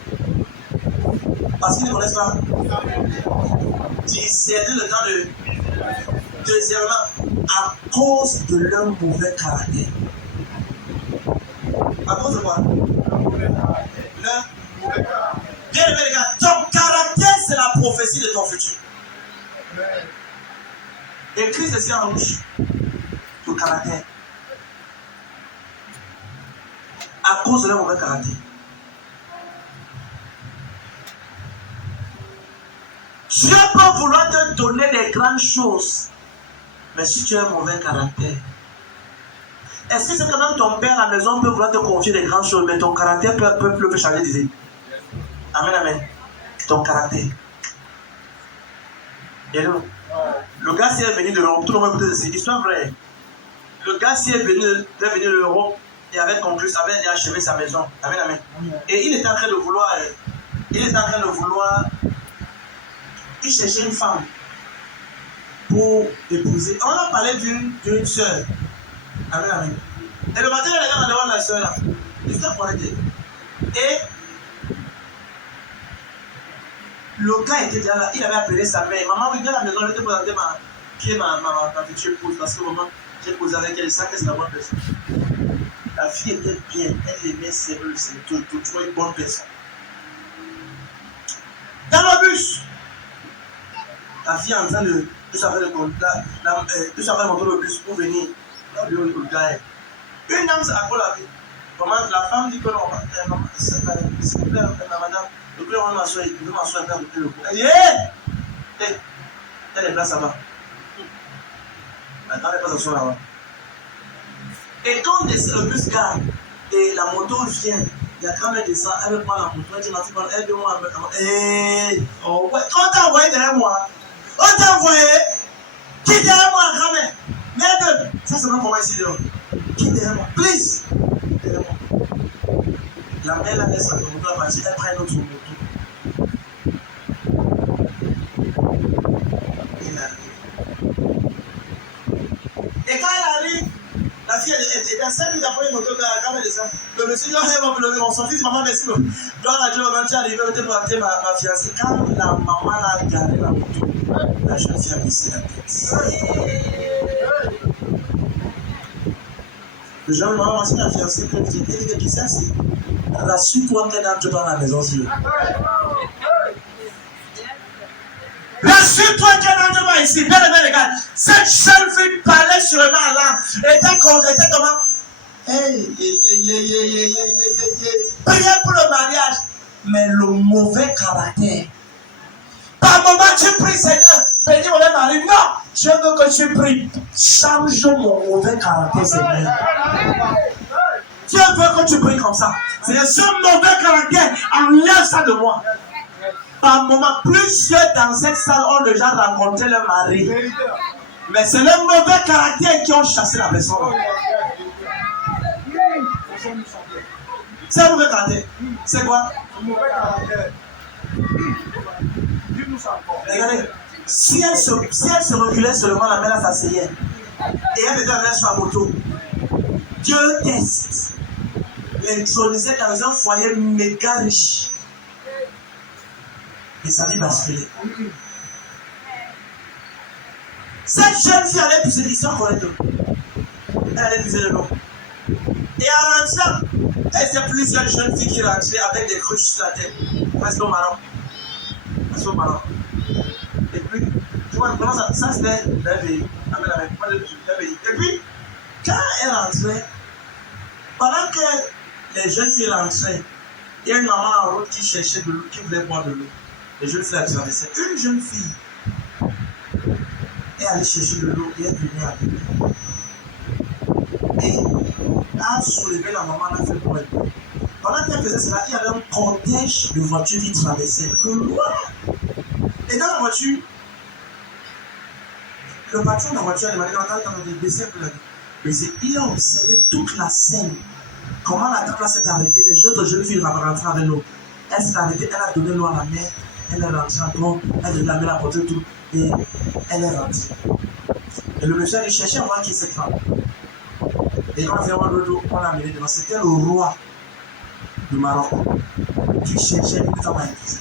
Parce qu'ils ne connaissent pas. Discerner le temps de. Deuxièmement, à cause de leur mauvais caractère. À cause de quoi? Leur mauvais caractère. Bien aimé les gars, ton caractère, c'est la prophétie de ton futur. Écris ceci en rouge. Ton caractère. À cause de leur mauvais caractère. Dieu peut vouloir te donner des grandes choses, mais si tu as un mauvais caractère, est-ce que c'est quand même ton père à la maison peut vouloir te confier des grandes choses, mais ton caractère peut le faire changer d'idée? Amen, amen. Ton caractère. Et là, le gars s'est venu de l'Europe, tout le monde écoute ceci, histoire vraie. Le gars s'est venu de l'Europe et avait conclu, avait achevé sa maison. Amen, amen. Et il était en train de vouloir, il cherchait une femme pour épouser. On a parlé d'une soeur. Amen, amen. Et le matin, il est devant la soeur là. Il s'est connecté. Et le gars était déjà là. Il avait appelé sa mère. Maman, viens à la maison, je vais te présenter ma future épouse. Parce que maman, j'ai posé avec elle, ça, que c'est la bonne personne. La fille était bien. Elle aimait sérieux. C'est toujours une bonne personne. Dans le bus, la fille est en train de tout ça faire monter le bus pour venir. Le gars. Une dame s'accorde la vie. La femme dit que non, s'il vous plaît, madame, le plus on m'assoit, il veut m'asseoir et faire le coup. Elle dit, hé, elle est là, ça va. Maintenant, elle n'est pas s'asseoir là-bas. Et quand le bus gagne et la moto vient, il y a quand même descend, elle veut prendre la moto, elle dit, elle veut moi, oh ouais, quand t'as envoyé derrière moi, on t'a envoyé, qui derrière moi, grand-mère, merde, ça c'est même pour moi ici, dehors. Qui derrière moi, please, derrière moi. La mère la laisse la moto à partir, elle prend une autre moto. Elle arrive. Et quand elle arrive, la fille était à 5 minutes après une moto, quand elle descend. Le monsieur dit, on s'en fiche, maman, merci. Donc, la Dieu, tu es arrivé, je vais te présenter ma fiancée. Quand la maman a garé la moto, la jeune fille a baissé la tête. Le jeune maman m'a dit, la fiancée, quand tu étais, qui ça, c'est rassure-toi qu'elle entre dans la maison, s'il vous plaît. Rassure-toi qu'elle entre pas ici. Bien aimé, les gars. Cette jeune fille parlait sûrement à l'âme. Elle était comment? Priez pour le mariage. Mais le mauvais caractère. Par moment, tu pries, Seigneur, bénis mon mari. Non, je veux que tu pries. Change mon mauvais caractère, Seigneur. Dieu veut que tu pries comme ça. C'est ce mauvais caractère. Enlève ça de moi. Par moment, plusieurs dans cette salle ont déjà rencontré leur mari. Mais c'est le mauvais caractère qui ont chassé la personne. C'est un mauvais caractère. C'est quoi? Mauvais caractère. Regardez, si elle se reculait seulement, la mère s'asseyait. Et elle devait venir sur la moto. Dieu teste. L'intronisait dans un foyer méga riche. Et sa vie basculait. Cette jeune fille allait puiser l'histoire correctement. Elle allait puiser le nom. Et en rentrant, elle sait plusieurs jeunes filles qui rentraient avec des cruches sur la tête. Presque au marron. Presque au marron. Et puis, tu vois, ça c'était la vie. Et puis, quand elle rentrait, pendant que les jeunes filles rentraient, il y a une maman en route qui cherchait de l'eau, qui voulait boire de l'eau. Les jeunes filles la traversaient. Une jeune fille est allée chercher de l'eau et est venue avec elle. Et a soulevé la maman, elle a fait pour elle. Pendant qu'elle faisait cela, il y avait un cortège de voitures qui traversaient le loin. Et dans la voiture, le patron de la voiture a demandé de baisser un peu la vie. Il a observé toute la scène. Comment la table s'est arrêtée. Les autres jeunes filles rentrées avec l'eau. Elle s'est arrêtée, elle a donné l'eau à la mère. Elle est rentrée en gros, elle a mis la portée tout et elle est rentrée. Et le monsieur a dit, cherchez moi qui est cette femme. Et quand on l'a amené devant, c'était le roi du Maroc qui cherchait une femme à épouser.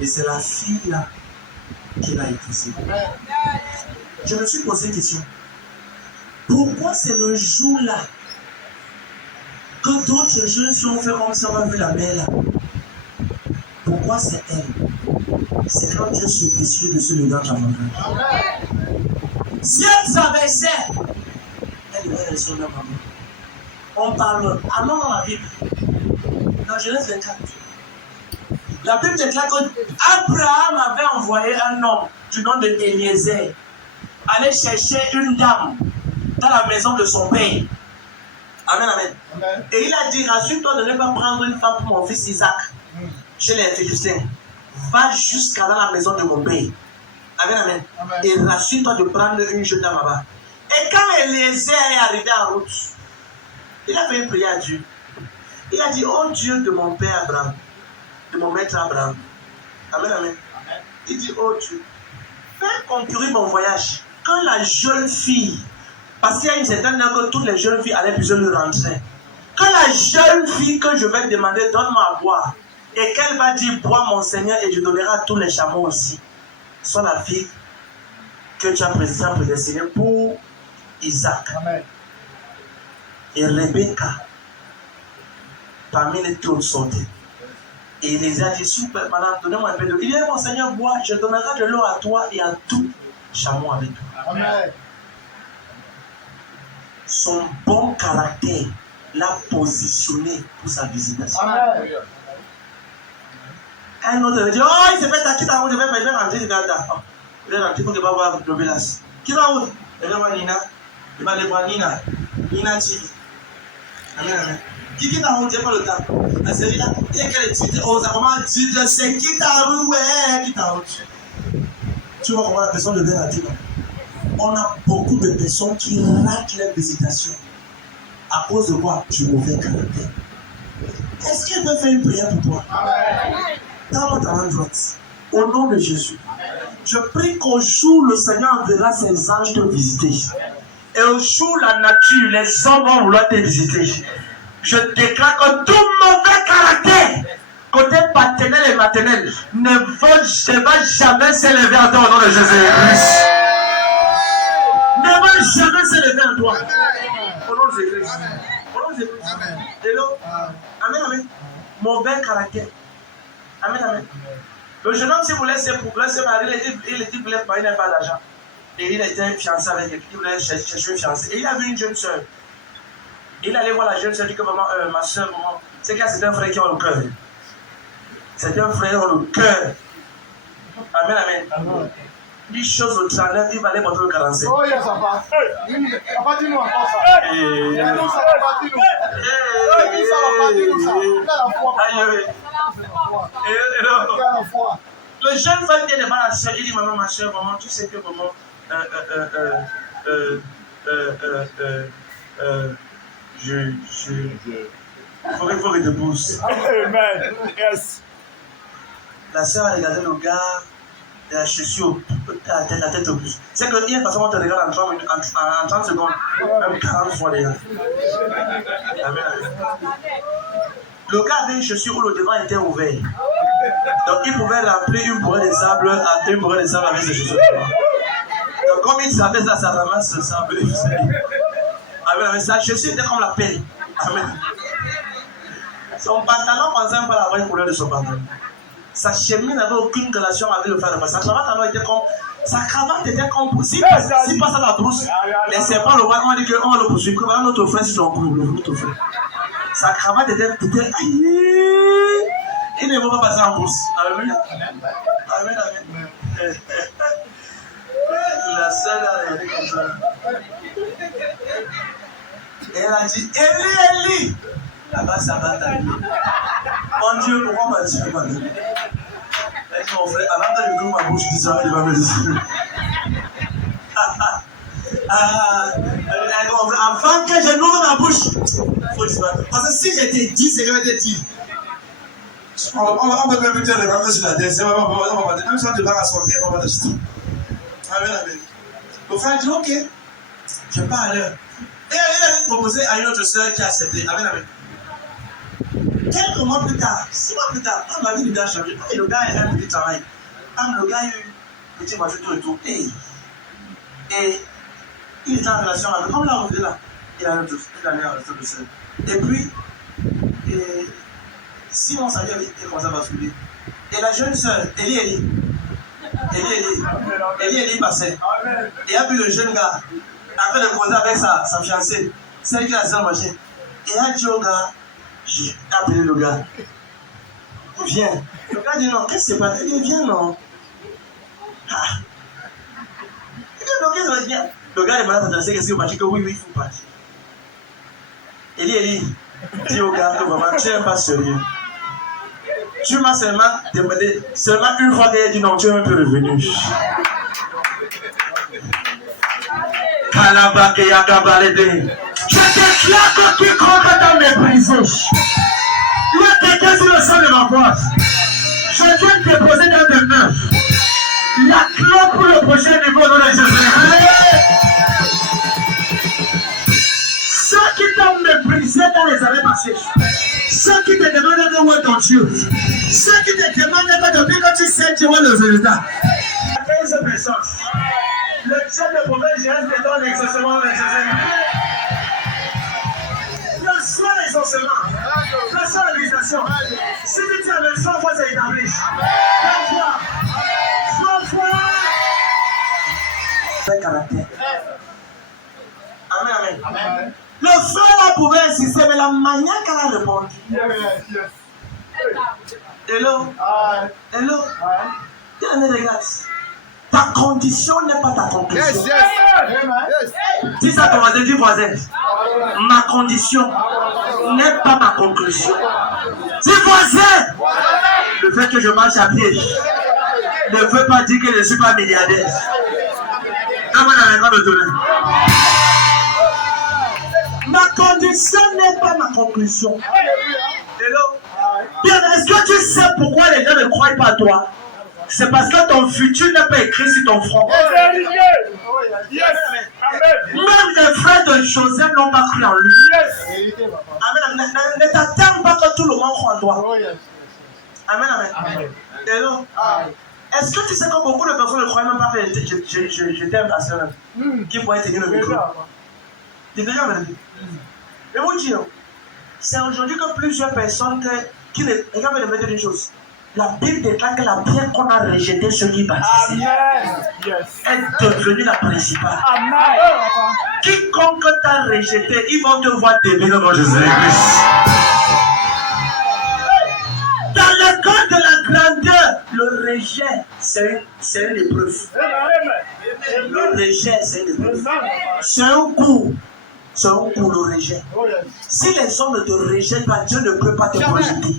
Et c'est la fille là qu'il a épousée. Je me suis posé une question. Pourquoi c'est le jour là que d'autres jeunes filles ont fait comme si on avait vu la mère là? Pourquoi c'est elle? C'est quand Dieu se décide de ce regard à mon frère. Si elle traversait, elle devait rester là, maman. On parle, allons dans la Bible. Dans Genèse 24. La Bible déclare qu'Abraham avait envoyé un homme du nom de Eliezer aller chercher une dame dans la maison de son père. Amen, amen. Amen. Et il a dit, rassure-toi de ne pas prendre une femme pour mon fils Isaac chez les Philistins. Va jusqu'à dans la maison de mon père. Amen, amen. Amen. Et rassure-toi de prendre une jeune dame là-bas. Et quand Eliezer est arrivé en route, il a fait une prière à Dieu. Il a dit, oh Dieu de mon père Abraham, de mon maître Abraham. Amen, amen. Amen. Il dit, oh Dieu, fais concourir mon voyage. Quand la jeune fille, parce qu'il y a une certaine heure que toutes les jeunes filles allaient plusieurs le rentrer. Quand la jeune fille que je vais demander, donne-moi à boire, et qu'elle va dire, bois mon Seigneur, et je donnerai à tous les chameaux aussi, soit la fille que tu as prédestinée pour Isaac. Amen. Et Rebecca, parmi les tours sortaient. Et il les a dit, super, madame, donnez-moi un peu d'eau. Il dit, mon Seigneur, bois, je donnerai de l'eau à toi et à tout chameau avec toi. Amen. Son bon caractère l'a positionné pour sa visitation. Amen. Un autre dit, oh, il s'est fait ta quitte à où je vais rentrer, il va rentrer pour que va voir le village. Qui va où? Il va voir Nina. Il va aller voir Nina. Nina Chibi. Amen, amen. Qui t'a roulé pas le temps? La série là, il y a quelle étude? Oh, ça comment dire, c'est qui t'a roulé? Qui t'a roulé? Tu vois comment la personne devient la tête. On a beaucoup de personnes qui ratent leur visitation à cause de quoi? Du mauvais caractère. Est-ce qu'elle peut faire une prière pour toi? Dans votre main droite, au nom de Jésus, je prie qu'au jour le Seigneur enverra ses anges te visiter. Et au jour la nature, les hommes vont vouloir te visiter. Je déclare que tout mauvais caractère, côté paternel et maternel, ne va jamais s'élever à toi au nom de Jésus-Christ. Ne va jamais s'élever à toi. Au nom de Jésus-Christ. Au nom de Jésus-Christ. Hello. Amen, amen. Mauvais caractère. Amen, amen. Le jeune homme, si vous laissez se marier, il était voulait pas, il n'a pas d'argent. Et il était fiancé avec elle. Il voulait chercher une fiancée. Et il avait une jeune soeur. Il allait voir la jeune soeur, il dit que maman, ma soeur, maman, c'est qu'il y a certains frères qui ont le cœur. Certains frères ont le cœur. Amen, amen. Amen. Une chose au 39, il va aller montrer le 45. Oh, il y a ça pas. Papa, dis-nous encore ça. Dis-nous ça, papa, dis-nous. Dis-nous ça, papa, dis-nous ça. Le jeune frère vient devant la soeur, il dit, maman, ma soeur, maman, tu sais que maman, il faut que je te pousse. Amen. Yes. La soeur a regardé le gars, la chaussure, la tête au plus. C'est qu'il y a une façon dont tu regardes en 30 secondes, même 40 fois déjà. Amen. Le gars avait une chaussure où le devant était ouvert. Donc il pouvait remplir une bourrée de sable avec ses chaussures. Donc comme il savait ça, ça ramasse le sable. Amen. Sa chaussure était comme la pelle. Amen. Son pantalon, par exemple, la vraie couleur de son pantalon. Sa chemise n'avait aucune relation avec le fer de passe. Sa cravate était comme. Sa cravate était comme. Si passe à la brousse, les serpents le voient, on dit qu'on va le poursuivre. Voilà notre frère sur son cou, notre frère. Sa cravate était. Il ne va pas passer en brousse. Alléluia. Amen, amen. La sœur a regardé comme ça. Et elle a dit, Eli, Eli. Là-bas, ça va t'arriver. Mon Dieu, pourquoi m'a dit que elle dit, mon frère, avant que je ouvre ma bouche, dis ça, il va me dire. Avant que je n'ouvre ma bouche, il faut disparaître. Parce que si j'étais dit, c'est que j'étais dit. On peut même dire les vannes sur la tête, c'est pas même si on te va à sortir, on va te jeter. Amen, amen. Le frère dit ok, je pars à l'heure. Et il avait proposé à une autre soeur qui a accepté. Amen, amen. Quelques mois plus tard, 6 mois plus tard, quand ma vie lui a changé, et le gars a un petit travail. Quand le gars a eu une petite voiture de retour, et il était en relation avec, comme là, on est là, il a allé en relation de soeur. Et puis, 6 mois, sa vie avait commencé à basculer. Et la jeune soeur, Eli passait. Et a vu le jeune gars, en train de causer avec sa fiancée, celle qui a le marché. Et a dit au gars, j'ai appelé le gars. Viens. Le gars dit non, qu'est-ce qui s'est passé? Il dit viens, non. Ah. Il dit non, qu'est-ce que ça veut dire? Le gars demande à sa fiancée, qu'est-ce qu'il m'a dit que oui, il faut partir. Eli dit au gars que vraiment, tu n'es pas sérieux. Tu m'as seulement demandé, seulement une fois qu'il a dit non, tu es un peu revenu. Je déclare que quiconque t'a méprisé, le quelqu'un sur le sang de ma voix, je viens de déposer dans tes mains la clé pour le prochain niveau de Jésus. Ceux qui t'ont méprisé dans les années passées, ceux qui te demandent de voir ton Dieu, ceux qui te demandent depuis que tu sais tu vois le résultat. 15 personnes. Le chef de prophète Jésus te donne l'exaucement de Jésus. Le soin l'exaucement. Le soin l'habilitation. Si tu dis avec 100 fois, c'est établi. 100 fois. 100 fois. C'est caractère. Amen, amen. Le frère là pouvait insister, mais la manière qu'elle a répondu. Hello. Hello. Tiens, regarde. Ta condition n'est pas ta conclusion. Dis ça à ton voisin, dis voisin. Ma condition n'est pas ma conclusion. Dis voisin. Le fait que je marche à pied ne veut pas dire que je ne suis pas milliardaire. Ma condition n'est pas ma conclusion. Hello. Bien, est-ce que tu sais pourquoi les gens ne croient pas à toi? C'est parce que ton futur n'est pas écrit sur ton front. Même les frères de Joseph n'ont pas cru en lui. Amen. Ne t'attends pas que tout le monde croit en toi. Amen, amen. Hello. Est-ce que tu sais que beaucoup de personnes ne croient même pas que je t'aime la sœur qui pourrait tenir le micro? Tu déjà me dit. Mais vous dire, c'est aujourd'hui que plusieurs personnes qui ne. Regarde, je vais te dire une chose. La Bible déclare que la pierre qu'on a rejetée, ceux qui bâtissaient, est devenue la principale. Amen. Quiconque t'a rejeté, ils vont te voir devenir dans Jésus-Christ. Dans le cas de la grandeur, le rejet, c'est une épreuve. Le rejet, c'est une épreuve. C'est un coup. C'est un coup, le rejet. Si les hommes ne te rejettent pas, Dieu ne peut pas te projeter.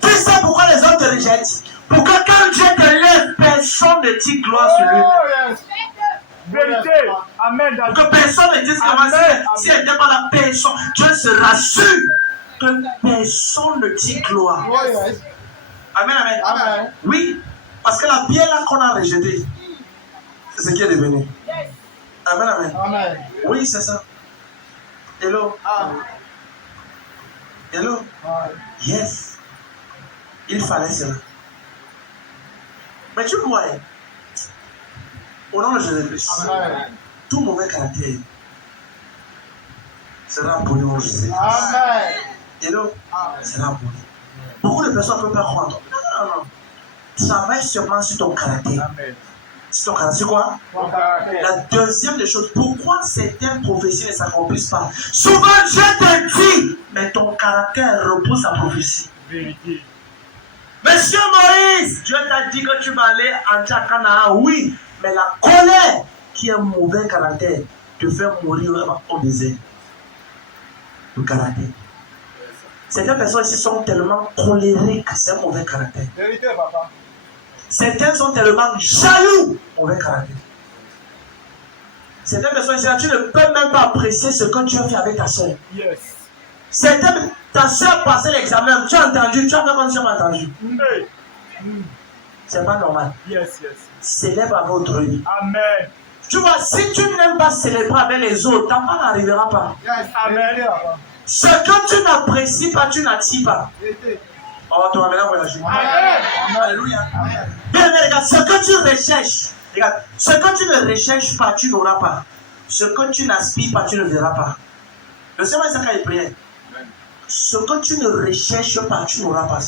Tu sais pourquoi les hommes te rejettent? Pour que quand Dieu te lève, personne ne dit gloire sur lui. Vérité. Amen. Pour que personne ne dise que si elle n'était pas la personne, Dieu se rassure que personne ne dit gloire. Amen, amen. Amen. Oui, parce que la pierre là qu'on a rejetée, c'est ce qui est devenu. Amen, amen. Amen. Oui, c'est ça. Hello. Hello. Yes. Il fallait cela. Mais tu vois, au nom de Jésus-Christ, tout mauvais caractère sera aboli au nom de Jésus-Christ. Amen. Hello. Sera aboli. Beaucoup de personnes ne peuvent pas croire. Non. Travaille seulement sur ton caractère. Amen. Sur ton caractère, quoi? La deuxième des choses, pourquoi certaines prophéties ne s'accomplissent pas? Souvent, Dieu te dit, mais ton caractère repose sa prophétie. Vérité. Monsieur Moïse, Dieu t'a dit que tu vas aller en Canaan, oui, mais la colère qui est un mauvais caractère te fait mourir au désert. Le caractère. Certaines personnes ici sont tellement colériques, c'est un mauvais caractère. Vérité, papa. Certains sont tellement jaloux, mauvais caractère. Certaines personnes ici, tu ne peux même pas apprécier ce que tu as fait avec ta soeur. Yes. Certaines, ta soeur passait l'examen, tu as entendu, tu as fait comme tu as entendu. C'est pas normal. Yes. Célèbre à votre vie. Amen. Tu vois, si tu n'aimes pas célébrer avec les autres, ta part n'arrivera pas. Amen. Ce que tu n'apprécies pas, tu n'attires pas. Oh, toi, maintenant, voilà, je Alléluia. Bien, mais regarde, ce que tu recherches, regarde, ce que tu ne recherches pas, tu n'auras pas. Ce que tu n'aspires pas, tu ne verras pas. Le Seigneur est sacré et prière. Ce que tu ne recherches pas, tu n'auras pas.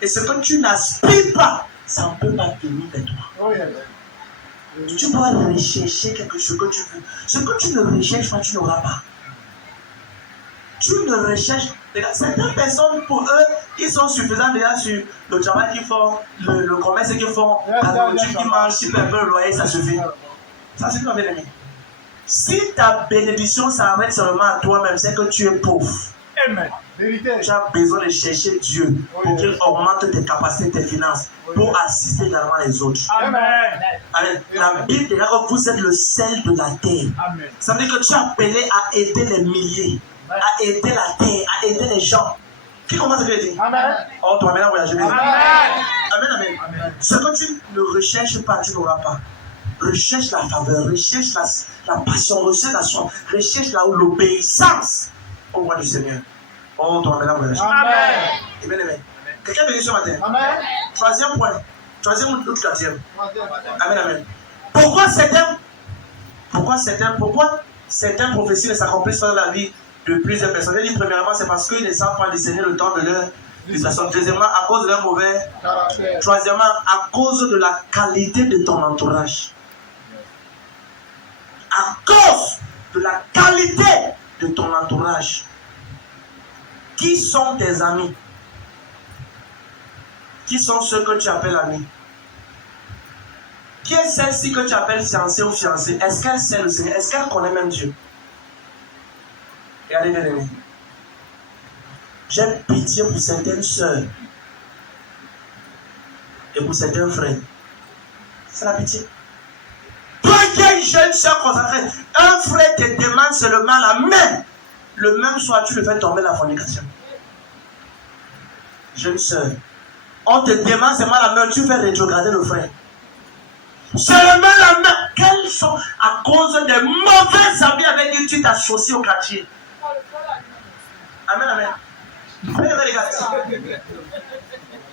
Et ce que tu n'aspires pas, ça ne peut pas venir de toi. Tu dois rechercher quelque chose que tu veux. Ce que tu ne recherches pas, tu n'auras pas. Tu ne recherches. Regarde, certaines personnes, pour eux, ils sont suffisants déjà sur le travail qu'ils font, le commerce qu'ils font, la nourriture qu'ils mangent, s'ils peuvent le loyer, ça suffit. Ça suffit, ma bien-aimée. Si ta bénédiction s'arrête seulement à toi-même, c'est que tu es pauvre. Amen. Tu as besoin de chercher Dieu pour qu'il augmente tes capacités, tes finances, pour assister également les autres. Amen. Amen. La Bible dit que vous êtes le sel de la terre. Amen. Ça veut dire que tu es appelé à aider les milliers, à aider la terre, à aider les gens. Qui commence à dire? Amen. Oh, toi maintenant, voyage. Amen. Amen, amen. Amen. Ce que tu ne recherches pas, tu n'auras pas. Recherche la faveur, recherche la passion, recherche la soin, recherche l'obéissance au roi du Seigneur. Oh, toi maintenant, voyage. Amen. Amen, amen. Quelqu'un béni ce matin. Amen. Troisième point. Troisième ou quatrième. Amen, amen. Pourquoi certaines prophéties ne s'accomplissent pas dans la vie de plusieurs personnes? Je dis premièrement, c'est parce qu'ils ne savent pas discerner le temps de leur utilisation. Deuxièmement, à cause de leur mauvais Caractère. Troisièmement, à cause de la qualité de ton entourage. À cause de la qualité de ton entourage. Qui sont tes amis? Qui sont ceux que tu appelles amis? Qui est celle-ci que tu appelles fiancée ou fiancé? Est-ce qu'elle sait le Seigneur? Est-ce qu'elle connaît même Dieu? Regardez, bien aimé. J'ai pitié pour certaines sœurs et pour certains frères. C'est la pitié. Toi qui es une jeune sœur consacrée, un frère te demande seulement la main. Le même soir, tu le fais tomber la fornication. Jeune sœur, on te demande seulement la main, tu fais rétrograder le frère. Seulement la main. Quels sont, à cause des mauvais amis avec qui tu t'associes au quartier? Amen, amen. Amen, amen, les gars.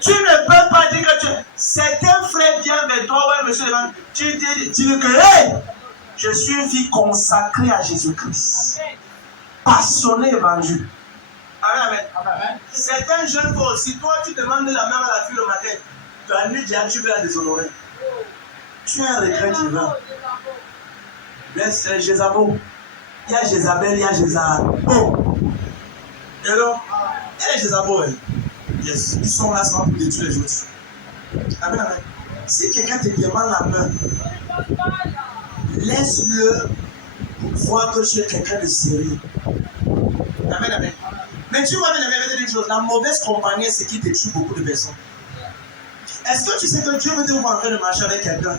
Tu ne peux pas dire que certains frères viennent vers toi, ouais, monsieur Levan, tu dis que, hey, je suis une fille consacrée à Jésus-Christ. Passionnée évangile. Amen, amen. Certains jeunes fois aussi, toi, tu demandes la main à la fille le matin. La nuit, tu veux la déshonorer. Tu as un regret divin. Laisse Jézabel. Il y a Jézabel, il y a Jézabel. Et alors, elle est Jézabel. Yes. Ils sont là seulement pour détruire les autres. Amen, amen. Si quelqu'un te demande la main, laisse-le voir que tu es quelqu'un de sérieux. Amen, amen. Mais tu vois, une chose, la mauvaise compagnie, c'est qui détruit beaucoup de personnes. Est-ce que tu sais que Dieu veut te voir en train de marcher avec quelqu'un?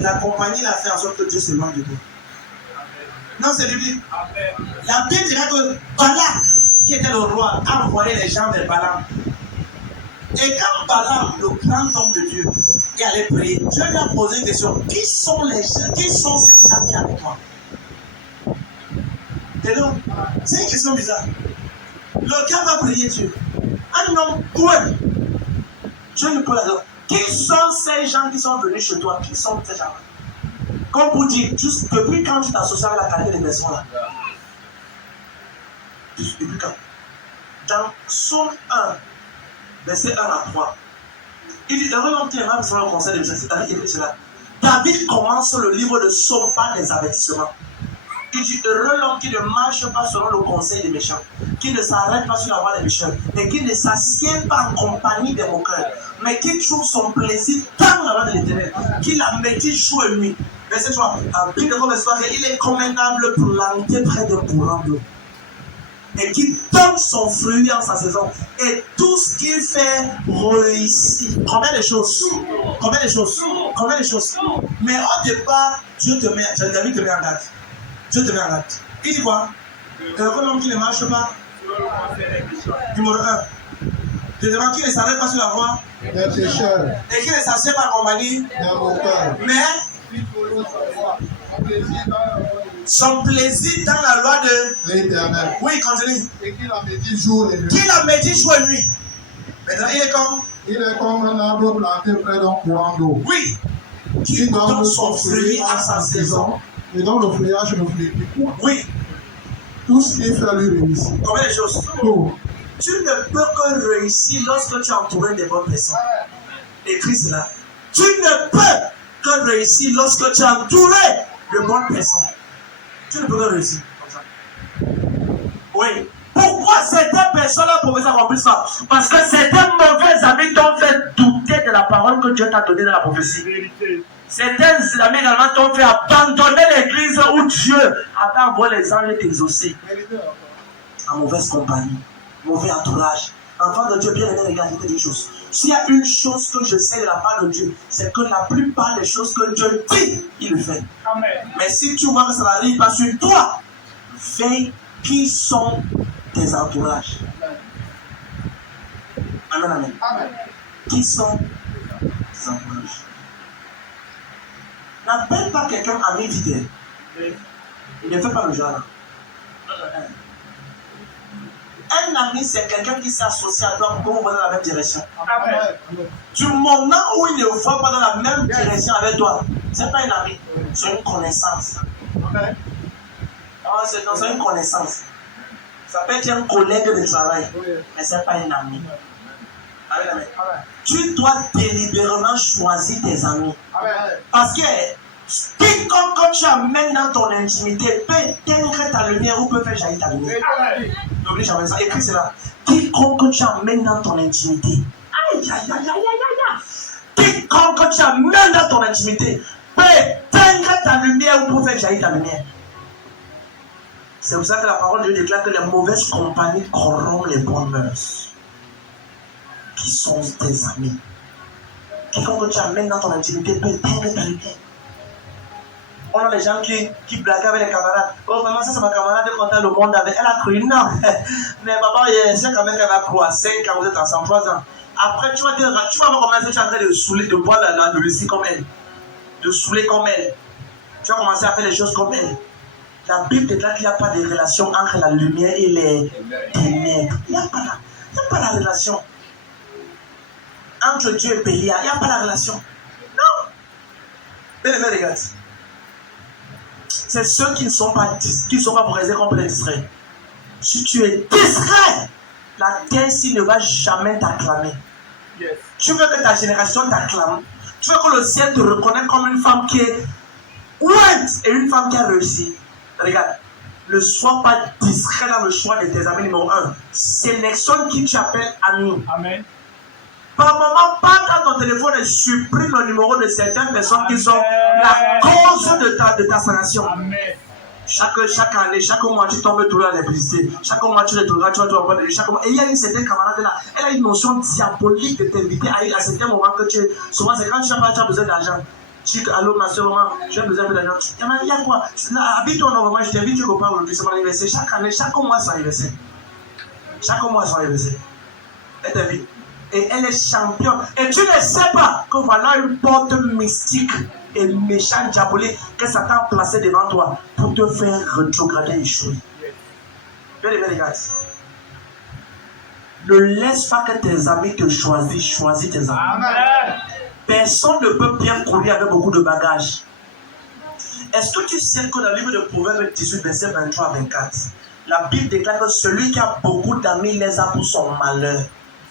La compagnie l'a fait en sorte que Dieu se loin de toi. Non, c'est biblique. La Bible dirait que Balak, qui était le roi, a envoyé les gens vers Balaam. Et quand Balaam, le grand homme de Dieu, est allé prier, Dieu lui a posé une question. Qui sont ces gens qui sont avec moi? Et donc, c'est une question bizarre. Le gars va prier Dieu. Un homme doué. Dieu lui pose la question. Qui sont ces gens qui sont venus chez toi? Qui sont ces gens-là? Comme pour dire, juste depuis quand tu t'associes avec la qualité des personnes là? Depuis quand? Dans Psaume 1, verset 1 à 3, il dit, heureux l'homme qui aimera sur le conseil de Dieu. C'est-à-dire, il dit cela. David commence le livre de Psaume par des avertissements. Il dit, heureux l'homme qui ne marche pas selon le conseil des méchants, qui ne s'arrête pas sur la voie des méchants, et qui ne s'assied pas en compagnie des moqueurs, mais qui trouve son plaisir dans la voie de l'Éternel, qui la médite jour et nuit. Verset 3, la Bible commence par il est commendable pour l'habiter près d'un courant d'eau, et qui donne son fruit en sa saison, et tout ce qu'il fait réussit. Combien de choses? Combien de choses? Combien de choses? Mais au départ, David te met en garde. Dieu te met en garde. Il dit quoi? Heureux l'homme qui ne marche pas. Numéro 1. Deuxièmement, qui ne s'arrête pas sur la voie Des pécheurs. et qui ne s'assied pas en compagnie. Des moqueurs. Mais Son plaisir dans la loi de l'Éternel. Oui, continue. Et qu'il a médit jour et nuit. Qu'il a médit jour et nuit. Maintenant, il est comme un arbre planté près d'un courant d'eau. Oui. Qui donne son fruit à sa saison. Et dont le feuillage ne flétrit point. Oui. Tout ce qui fait lui réussir. Combien de choses? Tout. Tu ne peux que réussir lorsque tu es entouré des bonnes personnes. Écris cela. Tu ne peux que réussir lorsque tu es entouré de bonnes personnes. Tu ne peux que réussir comme ça. Oui. Pourquoi certaines personnes-là pouvaient s'accomplir ça? Parce que certains mauvais amis t'ont fait douter de la parole que Dieu t'a donnée dans la prophétie. Certains amis également t'ont fait abandonner l'église où Dieu attend voir les anges t'exaucer. En mauvaise compagnie, mauvais entourage. Enfant de Dieu, bien aimé, regardez des choses. S'il y a une chose que je sais de la part de Dieu, c'est que la plupart des choses que Dieu dit, il le fait. Amen. Mais si tu vois que ça n'arrive pas sur toi, fais qui sont tes entourages. Amen, amen. Amen. Qui sont tes entourages? N'appelle pas quelqu'un ami fidèle. Il ne fait pas le genre. Un ami, c'est quelqu'un qui s'est associé à toi pour qu'on va dans la même direction. Amen. Du moment où il ne va pas dans la même direction avec toi, ce n'est pas un ami, c'est une connaissance. Amen. Ah, c'est une connaissance. Ça peut être un collègue de travail, mais ce n'est pas un ami. Amen, amen. Tu dois délibérément choisir tes amis. Amen. Parce que quiconque tu amènes dans ton intimité peut éteindre ta lumière ou peut faire jaillir ta lumière. N'oublie jamais ça. Écris cela. Quiconque tu amènes dans ton intimité. Aïe, aïe, aïe, aïe, aïe, aïe. Quiconque tu amènes dans ton intimité peut éteindre ta lumière ou peut faire jaillir ta lumière. C'est pour ça que la parole de Dieu déclare que les mauvaises compagnies corrompent les bonnes mœurs. Qui sont tes amis? Quiconque tu amènes dans ton intimité peut éteindre ta lumière. On a les gens qui blaguent avec les camarades. Oh, maman, ça c'est ma camarade qui comptait le monde avec. Elle a cru, non. Mais papa, c'est quand même qu'elle va croire. 5 ans, vous êtes ensemble, 3 ans. Après, tu vas commencer à en train de saouler, de boire la nourriture comme elle. De saouler comme elle. Tu vas commencer à faire les choses comme elle. La Bible déclare qu'il n'y a pas de relation entre la lumière et les ténèbres. Il n'y a pas la relation. Entre Dieu et Bélial, il n'y a pas la relation. Non. Bien aimé, regarde. C'est ceux qui ne sont pas brisés qu'on peut les distraire. Si tu es distrait, la terre ci ne va jamais t'acclamer. Yes. Tu veux que ta génération t'acclame. Tu veux que le ciel te reconnaisse comme une femme qui est ouette et une femme qui a réussi. Regarde, ne sois pas distrait dans le choix de tes amis numéro 1. Sélectionne qui tu appelles ami. Amen. Par moment, parle dans ton téléphone et supprime le numéro de certaines personnes qui sont la cause de ta sanation. Amen. Chaque année, chaque mois, tu tombes toujours dans l'électricité. Chaque mois, tu retrouveras, tu vas avoir de chaque mois. Et il y a une certaine camarade là, elle a une notion diabolique de t'inviter à certains moments que tu es. Souvent, c'est quand tu as besoin d'argent. Tu dis, allô, ma soeur, maman, j'ai besoin d'argent. Il y a quoi? Habite-toi normalement, je t'invite, tu comprends aujourd'hui, c'est mon anniversaire. Chaque année, chaque mois, son anniversaire. Chaque mois, son anniversaire. Elle t'invite. Et elle est championne. Et tu ne sais pas que voilà une porte mystique et méchante, diabolique que Satan a placée devant toi pour te faire rétrograder et échouer. Bien aimé, regarde. Ne laisse pas que tes amis te choisissent. Choisis tes amis. Amen. Personne ne peut bien courir avec beaucoup de bagages. Est-ce que tu sais que dans le livre de Proverbes 18, verset 23 à 24, la Bible déclare que celui qui a beaucoup d'amis les a pour son malheur.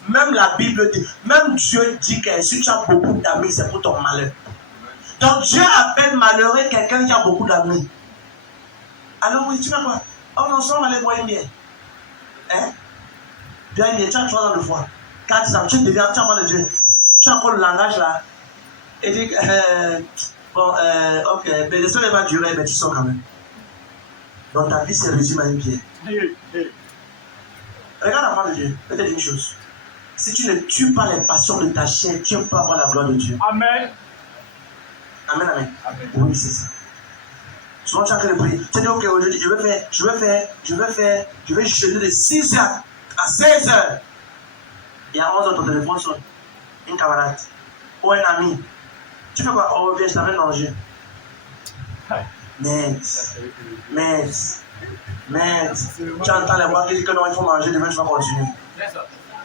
Même la Bible dit, même Dieu dit que si tu as beaucoup d'amis, c'est pour ton malheur. Donc Dieu appelle malheureux quelqu'un qui a beaucoup d'amis. Alors oui, tu fais quoi? Oh non, ça on va aller boire une bière. Hein? Bien une bière, tu as 3 ans de foi. 4 ans, tu deviens, tu as mal de Dieu. Tu as encore le langage là. Et dis, ok, mais l'histoire va durer, mais tu sors quand même. Donc ta vie se résume à une bière. Regarde la parole de Dieu, je vais te dire une chose. Si tu ne tues pas les passions de ta chair, tu ne peux pas avoir la gloire de Dieu. Amen. Amen, amen. Amen. Oui, c'est ça. Souvent, tu as de prier. Tu dis, ok, aujourd'hui, je vais jeûner de 6h à 16h. Et à 11h, ton téléphone sonne. Une camarade. Ou un ami. Tu fais quoi? Oh, viens, je t'amène manger. Tu entends les voix qui disent que non, il faut manger, demain tu vas continuer.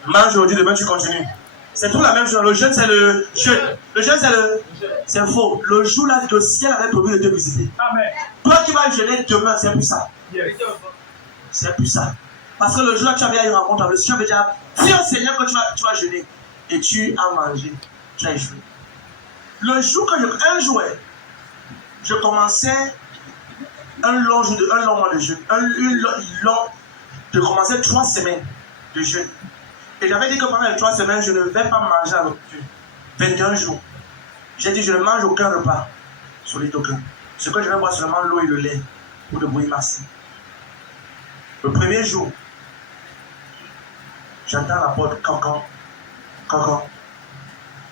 Mange aujourd'hui, demain tu continues. C'est tout la même chose. Le jeûne, c'est le jeûne. Le jeûne, c'est faux. Le jour là, le ciel avait promis de te visiter. Amen. Toi qui vas jeûner demain, c'est plus ça. Yes. C'est plus ça. Parce que le jour là, tu avais une rencontre avec le Seigneur, tu avais déjà dit au Seigneur que tu vas jeûner. Et tu as mangé. Tu as échoué. Le jour que je commençais un long mois de jeûne. Je commençais 3 semaines de jeûne. Et j'avais dit que pendant les 3 semaines, je ne vais pas manger avec Dieu. 21 jours. J'ai dit, je ne mange aucun repas sur les tokens. Ce que je vais boire seulement l'eau et le lait pour de bouillir masser. Le premier jour, j'entends la porte, cancan.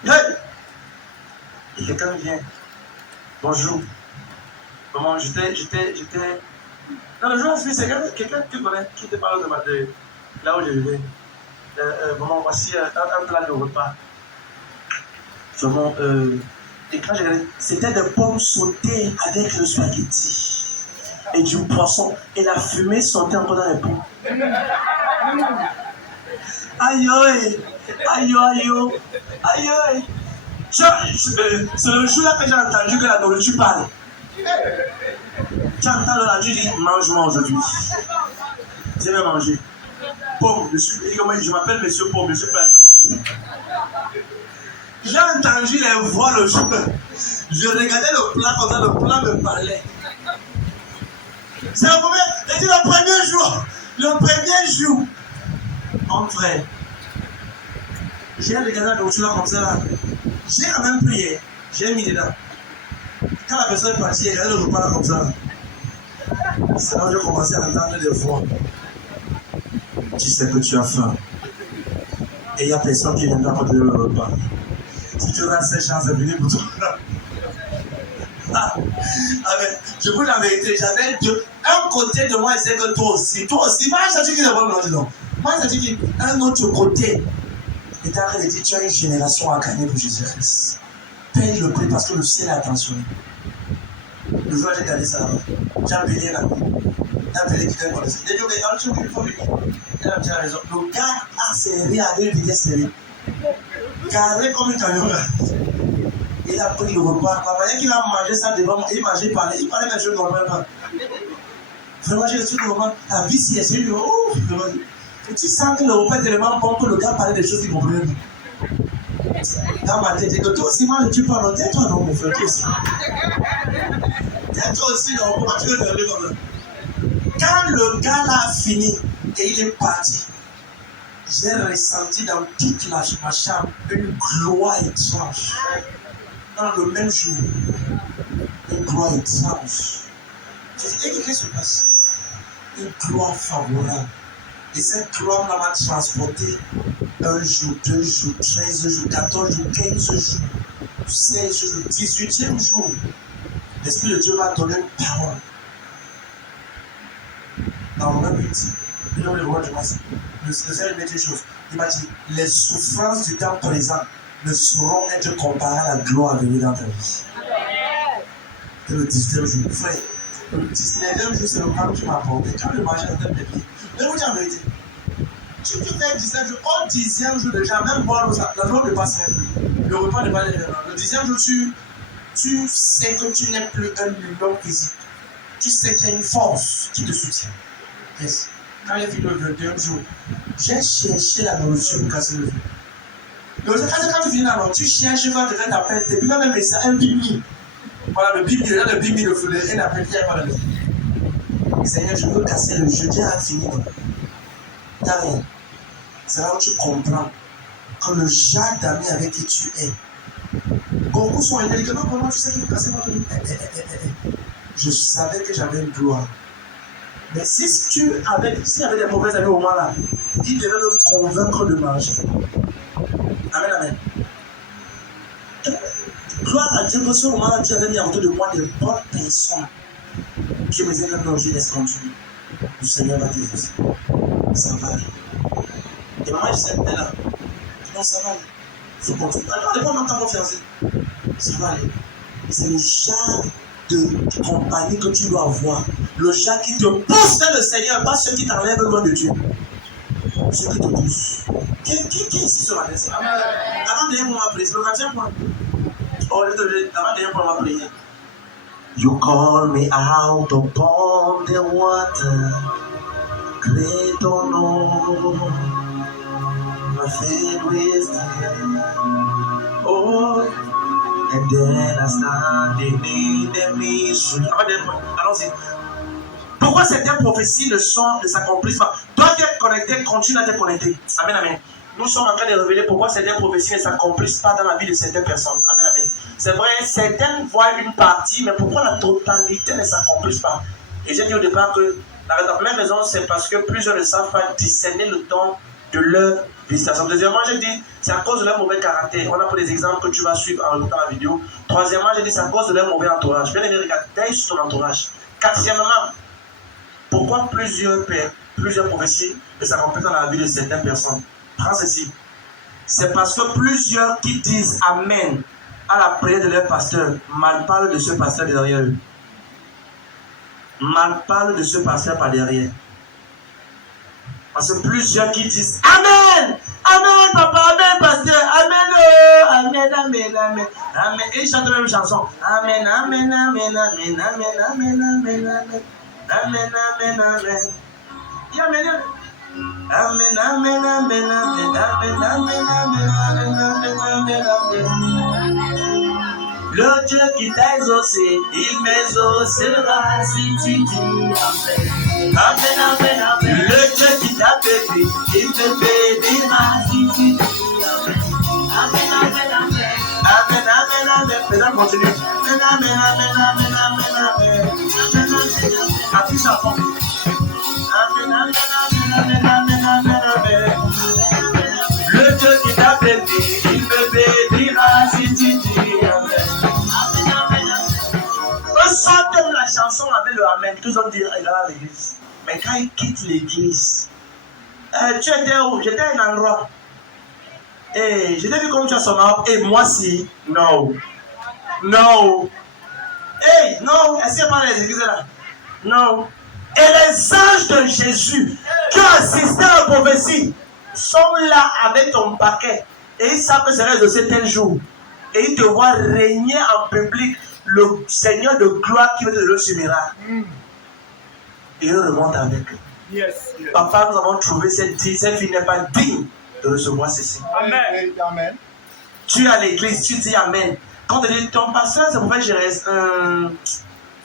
Hey! Et quelqu'un vient. Bonjour. Comment j'étais. Dans le jour, c'est quelqu'un qui connaît, qui te parle de là où je vivais. Vraiment, voici un plat de repas. Vraiment, et quand j'ai regardé, c'était des pommes sautées avec le spaghetti et du poisson. Et la fumée sortait encore dans les pommes. Aïe aïe. C'est le jour là que j'ai entendu que la nourriture parle. Tu entends le radio, dit mange-moi aujourd'hui. Je vais manger. Pomme, je m'appelle monsieur Pomme, monsieur Pomme. J'ai entendu les voix le jour. Je regardais le plat comme ça, le plat me parlait. C'est le premier jour. Le premier jour. Mon frère. J'ai regardé la nourriture là comme ça là. J'ai quand même prié. J'ai mis dedans. Quand la personne est partie, elle le repas là comme ça. C'est là où j'ai commencé à entendre des voix. Tu sais que tu as faim. Et il n'y a personne qui viendra pour te donner le repas. Si tu auras cette chance de venir pour toi. Je vous la vérité, j'avais un côté de moi, c'est que toi aussi. Moi, je dis qu'il est bon, non. Moi, je dis qu'un autre côté est en train de dire tu as une génération à gagner pour Jésus-Christ. Paye le prix parce que le ciel est attentionné. Le jour où j'ai gardé ça là-bas, j'ai appelé un ami. J'ai appelé quelqu'un qui connaissait. J'ai dit, mais il faut venir. Il a raison. Le gars a accéléré avec une vitesse serrée. Carré comme un camion là. Il a pris le repas. Pendant qu'il a mangé ça devant moi, il mangeait, il parlait mais je ne comprends pas. Vraiment, j'ai reçu le repas. La vie si est ouf. Et tu sens que le repas est tellement bon que le gars parlait des choses qu'il ne comprenait pas. Dans ma tête, j'ai dit, toi aussi, tu parles. Tais-toi, non, mon frère, toi aussi. Tais-toi aussi, non, pourquoi tu veux regarder comme ça? Quand le gars là a fini et il est parti, j'ai ressenti dans toute ma chambre une gloire étrange. Dans le même jour, une gloire étrange. J'ai dit, qu'est-ce qui se passe? Une gloire favorable. Et cette gloire m'a transporté 1 jour, 2 jours, 13 jours, 14 jours, 15 jours, 16 jours, 18e jour. L'Esprit de Dieu m'a donné une parole. Dans le même but, le Seigneur m'a dit une chose. Il m'a dit, les souffrances du temps présent ne sauront être comparées à la gloire à venir dans ta vie. C'est le 18e jour. Frère, le 19e jour, c'est le moment que tu m'as apporté. Quand je mangeais dans tes pieds, mais vous dire la vérité. Tu fais 19 jours, au 10e jour déjà, même boire la joie ne passe même plus. Le repas ne va pas aller. Le 10e jour, tu sais que tu n'es plus un million physique. Tu sais qu'il y a une force qui te soutient. Yes. Quand il est fini le 21e jour, j'ai cherché la nourriture pour casser le feu. Donc, quand tu finis la nourriture, tu cherches quand quelqu'un t'appelle, et puis même ça, un bimbi. Voilà, le bimbi, le bimbi, le feu, il n'appelle pas le feu. Seigneur, je veux casser le jeu, Dieu a fini. T'as rien. C'est là où tu comprends que le genre d'amis avec qui tu es, beaucoup sont intelligents. Comment tu sais qu'il faut casser votre vie? Je savais que j'avais une gloire. Mais si y avait des mauvais amis au moment là, ils devaient me convaincre de manger. Amen, amen. Gloire à Dieu que ce moment là, tu avais mis autour de moi de bonnes personnes qui me disaient que non, je laisse continuer. Le Seigneur va te faire. Ça va aller. Et maman, je disais, là, non, ça va aller. Il faut continuer. Alors, à l'époque, on n'a pas confiance. Ça va aller. C'est le genre de compagnie que tu dois avoir. Le gens qui te pousse vers le Seigneur, pas ceux qui t'enlèvent loin de Dieu. Ceux qui te poussent. Qui est ici sur la tête? Avant de pour ma prière, le quatrième point. Oh, avant de pour ma prière. You call me out upon the water, great or no, my faith was there. Oh, and then I started in the mystery. Allons-y. Pourquoi certaines prophéties ne s'accomplissent pas? Toi qui es connecté, continue à te connecter. Amen, amen. Nous sommes en train de révéler pourquoi certaines prophéties ne s'accomplissent pas dans la vie de certaines personnes. Amen, amen. C'est vrai, certaines voient une partie, mais pourquoi la totalité ne s'accomplisse pas? Et j'ai dit au départ que la première raison, c'est parce que plusieurs ne savent pas discerner le temps de leur visitation. Deuxièmement, j'ai dit, c'est à cause de leur mauvais caractère. On a pris des exemples que tu vas suivre en écoutant la vidéo. Troisièmement, j'ai dit, c'est à cause de leur mauvais entourage. Bien aimé, regarde sur ton entourage. Quatrièmement, pourquoi plusieurs prophéties ne s'accomplissent dans la vie de certaines personnes? Prends ceci. C'est parce que plusieurs qui disent Amen à la prière de leur pasteur mal parlent de ce pasteur derrière eux. Mal parlent de ce pasteur par derrière. Parce que plusieurs qui disent Amen, Amen, papa, Amen, pasteur, Amen, Amen, Amen, Amen, Amen. Et ils chantent la même chanson. Amen, Amen, Amen, Amen, Amen, Amen, Amen, Amen. Amen, amen, amen. Amen, amen, amen, amen, amen, amen, amen, amen, amen. Le Dieu qui t'a exaucé, il m'exaucera si tu dis amen. Amen, amen, amen. Le Dieu qui t'a béni, il te bénira si tu dis amen. Amen, amen, amen. Amen, amen, amen. Maintenant, continue. Amen, amen, amen, amen, amen, amen. Appuie sur la porte. Amen, amen, amen, amen, amen, amen. Le Dieu qui t'a béni, il me bénira si tu dis amen. Amen, amen, amen. Eux chantent la chanson avec le amen. Tous ont dit, il est à l'église. Mais quand ils quittent l'église, tu étais où? J'étais à un endroit. Et je t'ai vu comme tu as son arbre. Et moi si. Non. Non. Hey, non. Est-ce qu'il n'y a pas les églises là? Non. Et les anges de Jésus qui ont assisté à la prophétie sont là avec ton paquet. Et ils savent que c'est exaucé tel jour. Et ils te voient régner en public le Seigneur de gloire qui veut te donner ce miracle. Et ils remontent avec eux. Yes, yes. Papa, nous avons trouvé cette fille n'est pas digne de recevoir ceci. Amen. Amen. Tu es à l'église, tu dis Amen. Quand tu dis ton pasteur, c'est pourquoi je reste.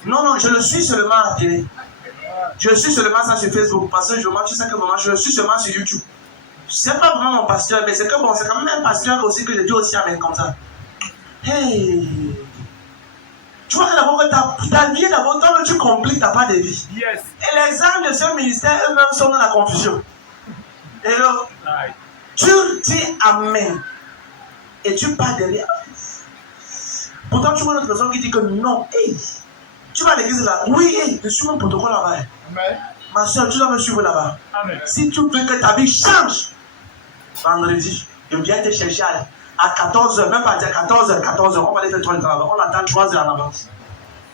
Non, je le suis seulement à la télé. Je suis seulement ça sur Facebook. Parce que tu sais que vraiment, je le suis seulement sur YouTube. C'est pas vraiment mon pasteur, mais c'est que bon, c'est quand même un pasteur aussi que je dis aussi Amen comme ça. Hey! Tu vois que d'abord, ta vie, d'abord, tant que tu compliques ta part de vie. Yes. Et les âmes de ce ministère eux-mêmes sont dans la confusion. Et là, Right. tu dis Amen. Et tu pars derrière. Pourtant, tu vois une autre personne qui dit que non. Hey, tu vas à l'église là. Oui, hey, je suis mon protocole là-bas. Amen. Ma soeur, tu dois me suivre là-bas. Amen. Si tu veux que ta vie change, vendredi, je viens te chercher à 14h, même pas à 14h, on va aller faire 3 heures là-bas. On attend 3 heures en avance.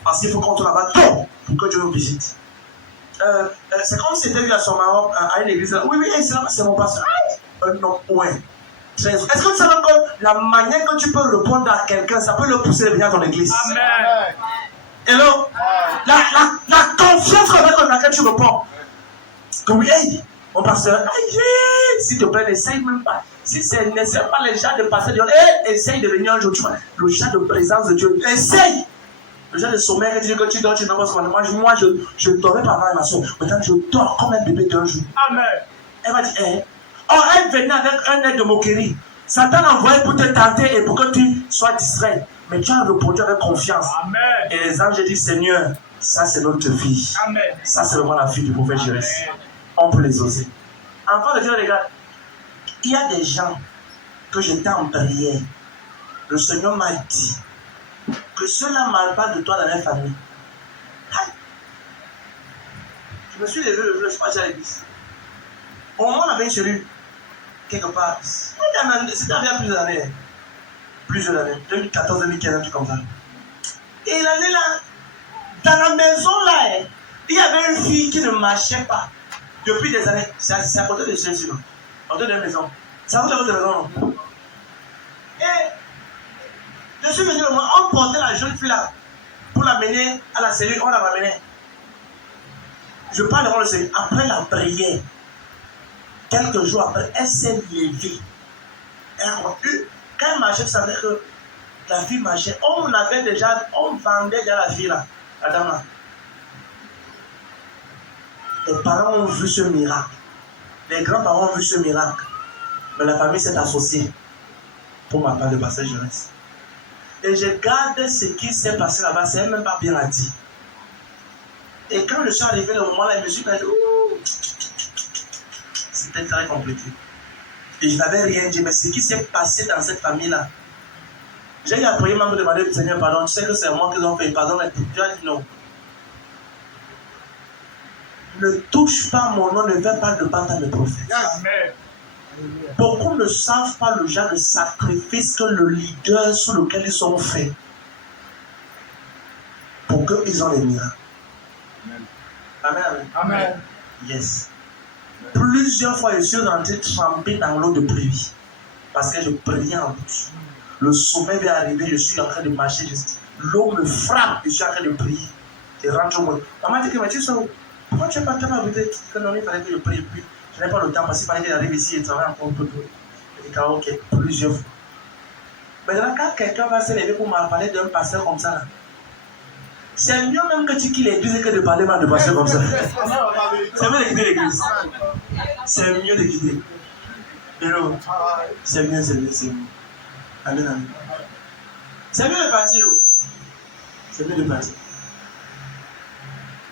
Parce qu'il faut qu'on soit là-bas tôt pour que Dieu nous visite. C'est comme si c'était vu à son mari à une église. Oui, c'est mon pasteur. Non, ouais. Est-ce que tu sais que la manière que tu peux répondre à quelqu'un, ça peut le pousser à venir à ton église? Amen. Et là, la confiance avec laquelle tu réponds. Que oui, hey, mon pasteur, s'il te plaît, n'essaye même pas. Si c'est nécessaire, pas les gens de passer, hey, essaye de venir un jour. Le genre de présence de Dieu, essaye. Le genre de sommeil que tu dis que tu dors, tu n'as pas ce qu'on mange. Moi, je dormais pas avant ma soeur. Maintenant, je dors comme un bébé d'un jour. Amen. Elle va dire, elle venait avec un air de moquerie. Satan l'a envoyé pour te tenter et pour que tu sois distrait. Mais tu as répondu avec confiance. Amen. Et les anges disent, Seigneur, ça c'est notre fille. Amen. Ça c'est vraiment la fille du prophète Jésus. On peut les oser. Enfant de Dieu, regarde. Il y a des gens que j'étais en prière. Le Seigneur m'a dit que ceux-là ne parlent pas de toi dans la famille. Je me suis levé, je suis parti à l'église. Au moment où on avait une cellule, quelque part, c'était il y a plusieurs années. 2014, 2015, un truc comme ça. Et l'année là, Dans la maison là, il y avait une fille qui ne marchait pas depuis des années. C'est à côté de chez nous. À côté de la maison. C'est à côté de votre maison. Non? Et je suis venu, on portait la jeune fille là pour l'amener à la cellule. On l'a ramenée. Je parle devant le Seigneur. Après la prière, quelques jours après, elle s'est levée. Quand elle marchait, vous savez que la fille marchait. On vendait déjà la fille là, la dame là. Les parents ont vu ce miracle. Les grands-parents ont vu ce miracle. Mais la famille s'est associée pour ma part de passer jeunesse. Et je garde ce qui s'est passé là-bas, c'est même pas bien à dire. Et quand je suis arrivé le moment là, je me suis dit, c'était très compliqué. Et je n'avais rien dit, mais ce qui s'est passé dans cette famille-là, j'ai eu à prier, même demander, Seigneur, pardon, tu sais que c'est moi qui ont fait, pardon, mais tu as dit non. Ne touche pas mon nom, ne fais pas de bande à mes prophètes. Amen. Beaucoup ne savent pas le genre de sacrifice que le leader sur lequel ils sont faits pour qu'ils ont les miracles. Amen. Amen. Amen. Yes. Plusieurs fois, je suis rentré tremper dans l'eau de pluie parce que je priais en bouche. Le sommet va arriver, je suis en train de marcher. L'eau me frappe, je suis en train de prier. Je rentre au monde. Maman dit que mais tu sais où? Pourquoi tu n'as pas invité que non, il fallait que je prie plus. Je n'ai pas le temps parce qu'il fallait que j'arrive ici et travaille encore un peu. Je dis ok, plusieurs fois. Maintenant, quand quelqu'un va se lever pour me parler d'un pasteur comme ça, là, c'est mieux même que tu quittes l'église que de parler mal de pasteur comme ça. C'est mieux de quitter l'église. C'est mieux de quitter. Hello. C'est mieux, c'est mieux, c'est mieux. Amen, amen. C'est mieux de partir. C'est mieux de partir.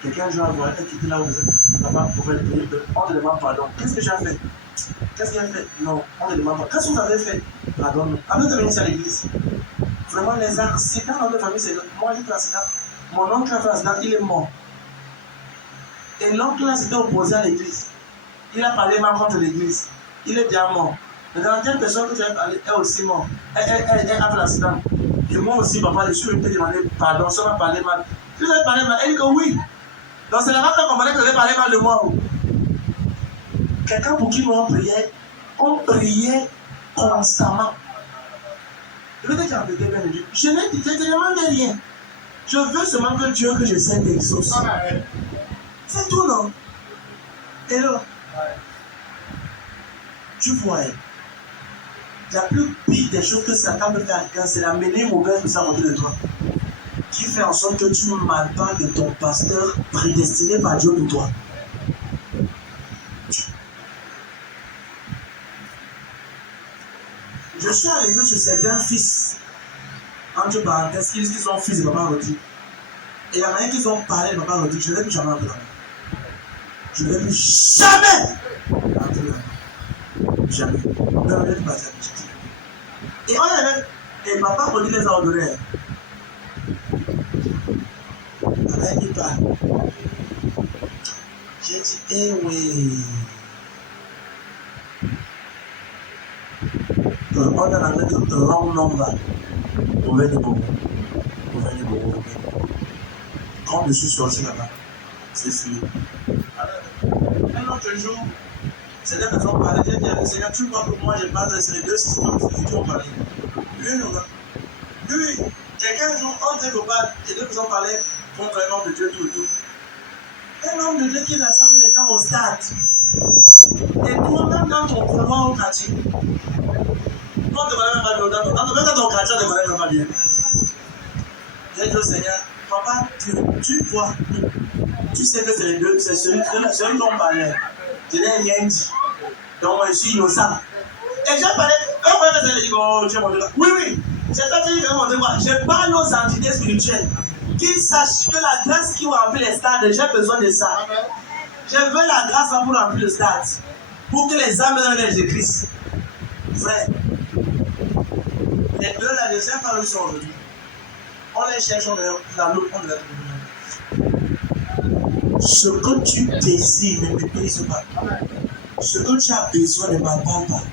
Quelqu'un joue à voir, elle quitte là où vous êtes. Maman pouvait le payer. On te demande pardon. Qu'est-ce que j'ai fait? Qu'est-ce qu'il a fait? Non, on te demande pardon. Qu'est-ce que vous avez fait? Pardon. Avant de venir à l'église. Vraiment, les accidents dans notre famille, c'est. Moi, j'ai fait l'accident. Mon oncle a fait l'accident, il est mort. Et l'oncle là s'était opposé à l'église. Il a parlé mal contre l'église. Il est déjà mort. Maintenant, telle personne que tu as parlé est aussi mort. Elle a fait l'accident. Et moi aussi, papa, je suis venu te demander pardon, ça m'a parlé mal. Tu avais parlé mal? Elle dit que oui. Donc c'est là-bas qu'on comprenait que tu avais parlé mal de moi. Quelqu'un pour qui nous on priait constamment. Je vais te dire, je ne te demande rien. Je veux seulement que Dieu, que je sais d'exaucer. C'est tout, non? Et là, tu vois, la plus pire des choses que Satan peut faire à quelqu'un, c'est d'amener mauvaise chose à côté de toi. Qui fait en sorte que tu ne mal pas de ton pasteur prédestiné par Dieu pour toi. Je suis arrivé sur certains fils, entre parenthèses, qui disent qu'ils sont fils de Papa Rodi. Et la manière qu'ils ont parlé de Papa Rodi, je ne l'ai plus jamais entendu. Je ne l'ai plus jamais entendu. Jamais. Non, je ne l'ai pas jamais. Et on avait. Et Papa Rodi les a ordonnés. Avec qui parle. J'ai dit, eh oui. On a avec un wrong number. Mauvais numéro. Mauvais numéro. Quand je suis sorti là-bas, c'est fini. Un autre jour, c'est des personnes parlaient, j'ai dit à le Seigneur, tu vois que moi je parle, c'est les deux systèmes qui ont parlé. Lui, quelqu'un jour, on était global, et deux personnes parlaient contre un homme de Dieu, tout. Un homme de Dieu qui rassemble les gens au stade. Et toi-même dans ton couloir au quartier. On ne te valait même pas bien. Dans ton quartier, on ne te valait même pas bien. J'ai dit au Seigneur, papa, tu vois, tu sais que c'est les deux, c'est celui dont on parlait. Je n'ai rien dit. Donc moi je suis innocent. Et j'ai parlé, un moment donné, j'ai dit, oh, Dieu mon Dieu. Oui. C'est toi qui dis, mon Dieu, je parle aux entités spirituelles. Qu'ils sachent que la grâce qui va remplir les stades, j'ai besoin de ça. Je veux la grâce pour remplir le stade. Pour que les âmes dans l'âge de Christ. Frère, les deux là, je ne sais pas où ils sont aujourd'hui. On les cherche, on dans l'autre, on les trouve. Ce que tu désires ne méprise pas. Ce que tu as besoin ne malparle pas.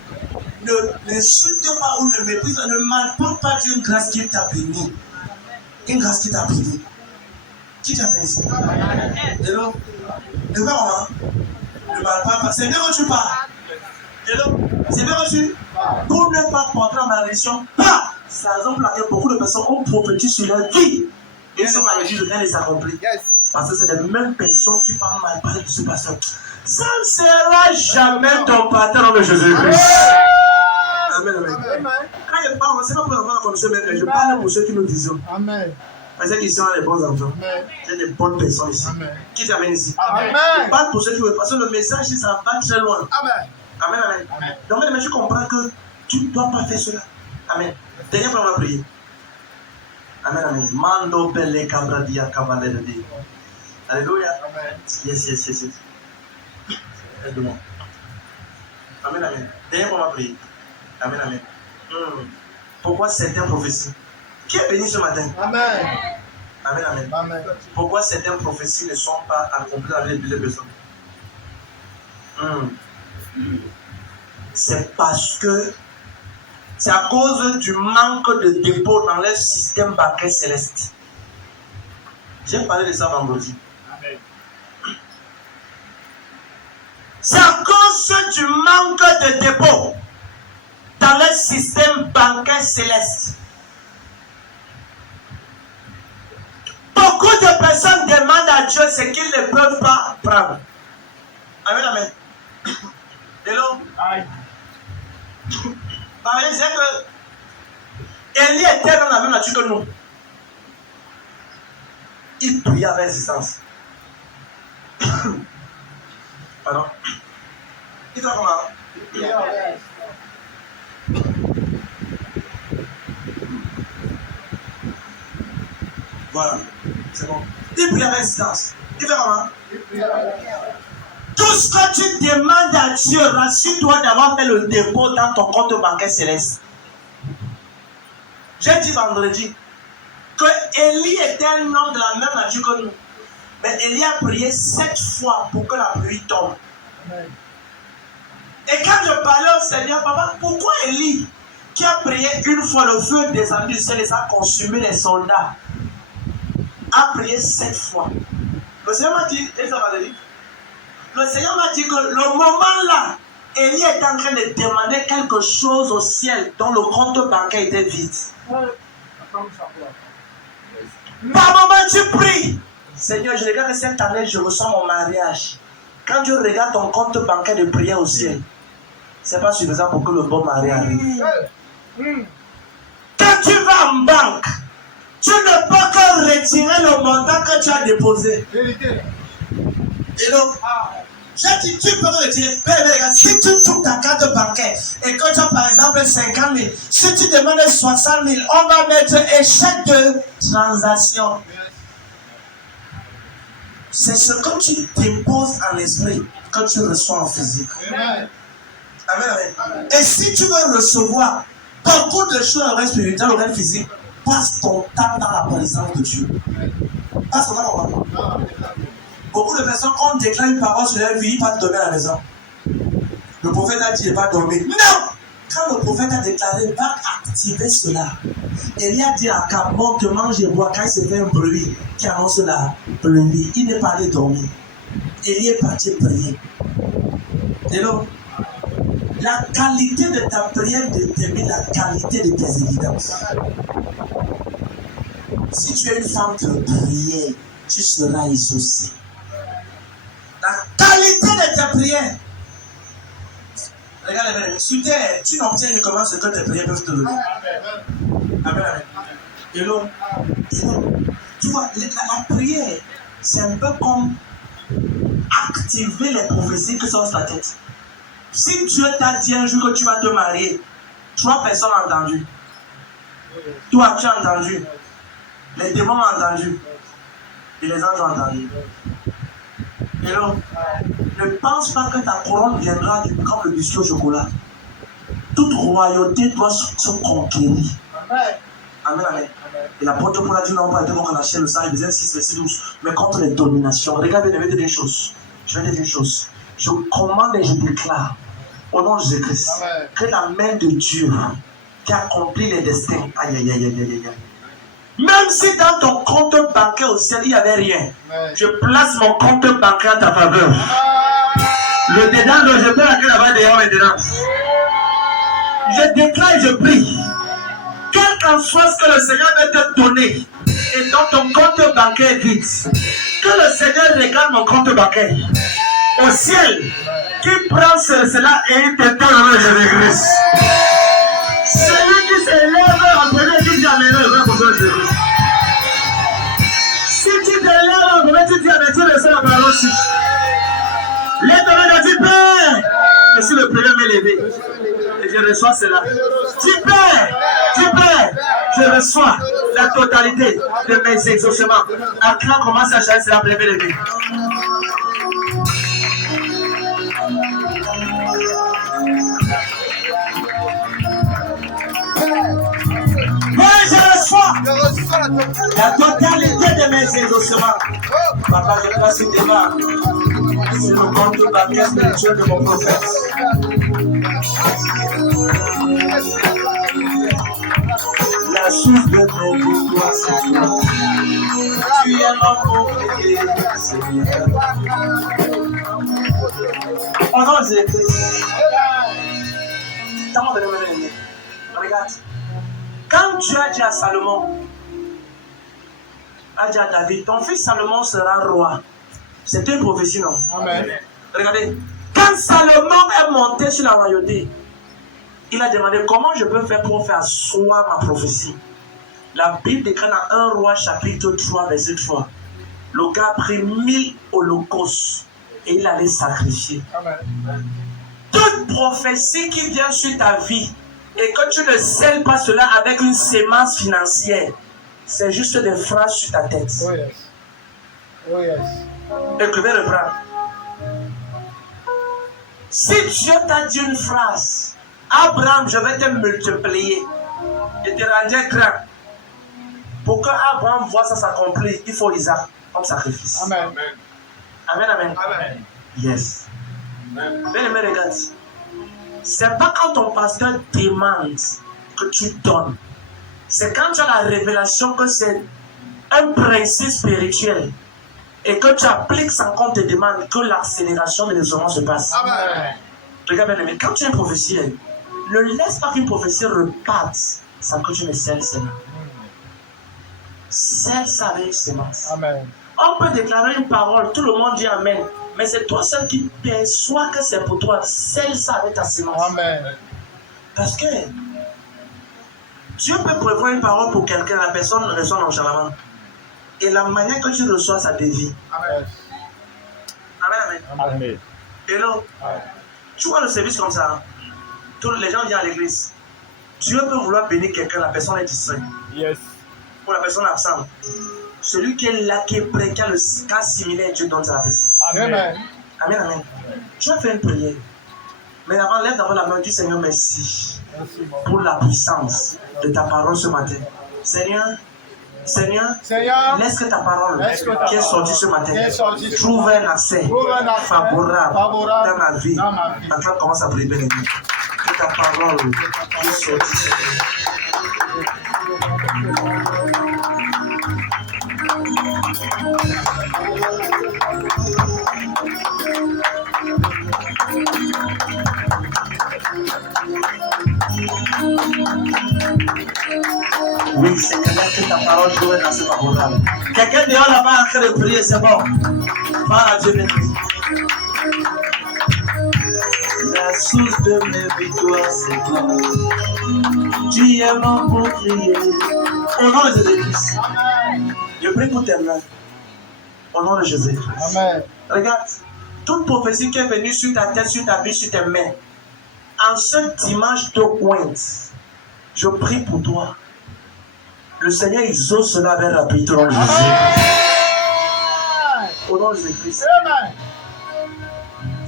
N'insulte pas ou ne méprise pas. Ne malparle pas d'une grâce qui t'a béni. Une grâce qui t'a béni. Qui t'amène ici? Hello? Ne pas maman? Ne parle pas. C'est bien que tu parles. Hello? C'est bien que tu. Pour ne pas porter en malédiction, pas! C'est la raison pour laquelle beaucoup de personnes ont prophétisé sur leur vie. Et ils sont malédits de rien les accomplir. Parce que c'est les mêmes personnes qui parlent mal parler de ce pasteur. Ça ne sera jamais ton patron de Jésus-Christ. Amen, amen. Quand je parle, c'est pas pour les enfants comme ça, mais je parle pour ceux qui nous disent. Amen. Parce qu'ils sont les bons enfants. C'est des bonnes personnes ici. Amen. Qui t'amène ici? Amen. Je parle pour ceux qui veulent. Parce que le message, ça va très loin. Amen. Amen, amen. Donc, mais tu comprends que tu ne dois pas faire cela. Amen. Dernière fois, on va prier. Amen, amen. Mando pele cabradia cavalere. Alléluia. Amen. Yes. Aide-moi. Amen, amen. Dernière fois, on va prier. Amen, amen. Pourquoi certaines prophéties? Qui est béni ce matin? Amen. Amen, amen. Amen. Pourquoi certaines prophéties ne sont pas accomplies dans la vie de plusieurs personnes? C'est parce que c'est à cause du manque de dépôt dans leur système bancaire céleste. J'ai parlé de ça vendredi. Amen. C'est à cause du manque de dépôt dans leur système bancaire céleste. Beaucoup de personnes demandent à Dieu ce qu'ils ne peuvent pas prendre. Amen, amen. Hello? Aïe. Par exemple, Élie était dans la même nature que nous. Il priait avec résistance. Pardon? Il fait comment? Voilà, c'est bon. Il prie avec résistance. Il fait comment? Tout ce que tu demandes à Dieu, rassure-toi d'avoir fait le dépôt dans ton compte bancaire céleste. J'ai dit vendredi que Élie était un homme de la même nature que nous. Mais Élie a prié 7 fois pour que la pluie tombe. Et quand je parlais au Seigneur, papa, pourquoi Élie, qui a prié une fois, le feu est descendu du ciel et ça a consumé les soldats, a prié 7 fois? Le Seigneur m'a dit, le Seigneur m'a dit que le moment là, Élie est en train de demander quelque chose au ciel dont le compte bancaire était vide. Par moment tu pries, Seigneur, je regarde que cette année je reçois mon mariage. Quand tu regardes ton compte bancaire de prière au ciel, c'est pas suffisant pour que le bon mariage arrive. Quand tu vas en banque, tu ne peux que retirer le montant que tu as déposé. Et donc, j'ai dit, tu peux retirer. Si tu trouves ta carte bancaire et que tu as par exemple 50 000, si tu demandes 60 000, on va mettre échec de transaction. C'est ce que tu déposes en esprit que tu reçois en physique. Amen. Amen. Et si tu veux recevoir beaucoup de choses en règne spirituel, en règne physique, passe ton temps dans la présence de Dieu. Passe ton temps comment? Beaucoup de personnes ont déclaré une parole sur leur vie, ils partent dormir à la maison. Le prophète a dit, il va dormir. Non! Quand le prophète a déclaré, va activer cela. Il a dit à Akab, monte, mange et bois. Quand il se fait un bruit qui annonce la pluie, il n'est pas allé dormir. Il est parti prier. Et donc, la qualité de ta prière détermine la qualité de tes évidences. Si tu es une femme de prière, tu seras exaucé. La qualité de ta prière. Regarde, sur terre, tu n'obtiens uniquement ce que tes prières peuvent te donner. Amen. Et donc, tu vois, la prière, c'est un peu comme activer les prophéties qui sont sur ta tête. Si Dieu t'a dit un jour que tu vas te marier, 3 personnes ont entendu. Toi, tu as entendu. Les démons ont entendu. Et les anges ont entendu. Et donc, ne pense pas que ta couronne viendra comme le biscuit au chocolat. Toute royauté doit se conquérir. Amen, amen. Et l'apôtre Paul a dit non pas été contre la chair, le sang, Éphésiens 6, verset 12, mais contre les dominations. Regardez, je vais te dire une chose. Je commande et je déclare au nom de Jésus-Christ que la main de Dieu qui accomplit les destins, Même si dans ton compte bancaire au ciel, il n'y avait rien, je place mon compte bancaire à ta faveur. Le dedans, donc je peux aller là-bas dehors maintenant. Je déclare et je prie. Quel qu'en soit ce que le Seigneur veut te donner, et dans ton compte bancaire vide, que le Seigneur regarde mon compte bancaire au ciel, qui prend cela et il te donne le Jésus-Christ. Celui qui s'élève en premier, qui dit Amen, le besoin de Jésus. Si tu te lèves en premier, tu dis Amen, tu reçois la parole aussi. Lève-toi et dis Père, je suis le premier à m'élever. Et je reçois cela. Tu Père, je reçois la totalité de mes exaucements. Quand commence à changer, c'est la première levée. Je reçois la totalité de mes exaucements. Papa, je place sur tes mains. C'est le compte bancaire spirituel de mon prophète. La source de mes victoires, c'est toi. Tu es mon bouclier, Seigneur. Au nom de Jésus-Christ. Regarde. Quand Dieu a dit à Salomon, a dit à David, ton fils Salomon sera roi. C'était une prophétie, non? Amen. Regardez, quand Salomon est monté sur la royauté, il a demandé comment je peux faire pour faire asseoir ma prophétie. La Bible décrit dans 1 Roi chapitre 3, verset 3. Le gars a pris 1000 holocaustes et il allait sacrifier. Amen. Toute prophétie qui vient sur ta vie et que tu ne scelles pas cela avec une sémence financière, c'est juste des phrases sur ta tête. Oh yes. Oh yes. Et je vais reprendre. Si Dieu t'a dit une phrase, Abraham, je vais te multiplier et te rendre grand. Pour que Abraham voit ça s'accomplir, il faut Isaac comme sacrifice. Amen. Amen, amen. Amen. Yes. Bien-aimé, regarde. C'est pas quand ton pasteur demande que tu donnes. C'est quand tu as la révélation que c'est un principe spirituel et que tu appliques sans qu'on te demande que l'accélération de l'exaucement se passe. Amen. Regarde bien, mais quand tu es un prophétie, ne laisse pas qu'une prophétie reparte sans que tu ne scelles cela. Scelle ça avec une sémence. Amen. On peut déclarer une parole, tout le monde dit Amen. Mais c'est toi seul qui perçois que c'est pour toi. Scelle ça avec ta sémence. Amen. Parce que Dieu peut prévoir une parole pour quelqu'un, la personne reçoit nonchalamment. Et la manière que tu reçois, ça dévie. Amen. Amen, amen. Amen. Et là, tu vois le service comme ça. Hein? Tous les gens viennent à l'église. Dieu peut vouloir bénir quelqu'un, la personne est distraite. Yes. Pour la personne absente. Celui qui est là, qui est prêt, qui a le cas similaire, Dieu donne ça à la personne. Amen. Amen, amen. Amen. Tu vas faire une prière. Mais avant, lève d'abord la main, dis Seigneur, merci pour la puissance de ta parole ce matin. Seigneur, laisse que ta parole qui est sortie ce matin trouve un accès favorable dans ma vie. Maintenant, commence à prier, bien aimé. Que ta parole qui est sortie. Oui, Seigneur, laisse que ta parole joue dans ce favorable. Quelqu'un dehors là-bas en train de prier, c'est bon. Va à Dieu béni. La source de mes victoires, c'est toi. Tu es mon bouclier. Au nom de Jésus-Christ. Je prie pour tes mains. Au nom de Jésus-Christ. Amen. Regarde, toute prophétie qui est venue sur ta tête, sur ta vie, sur tes mains, en ce dimanche de pointe, je prie pour toi. Le Seigneur exauce cela avec rapidité au nom de Jésus. Au nom de Jésus-Christ.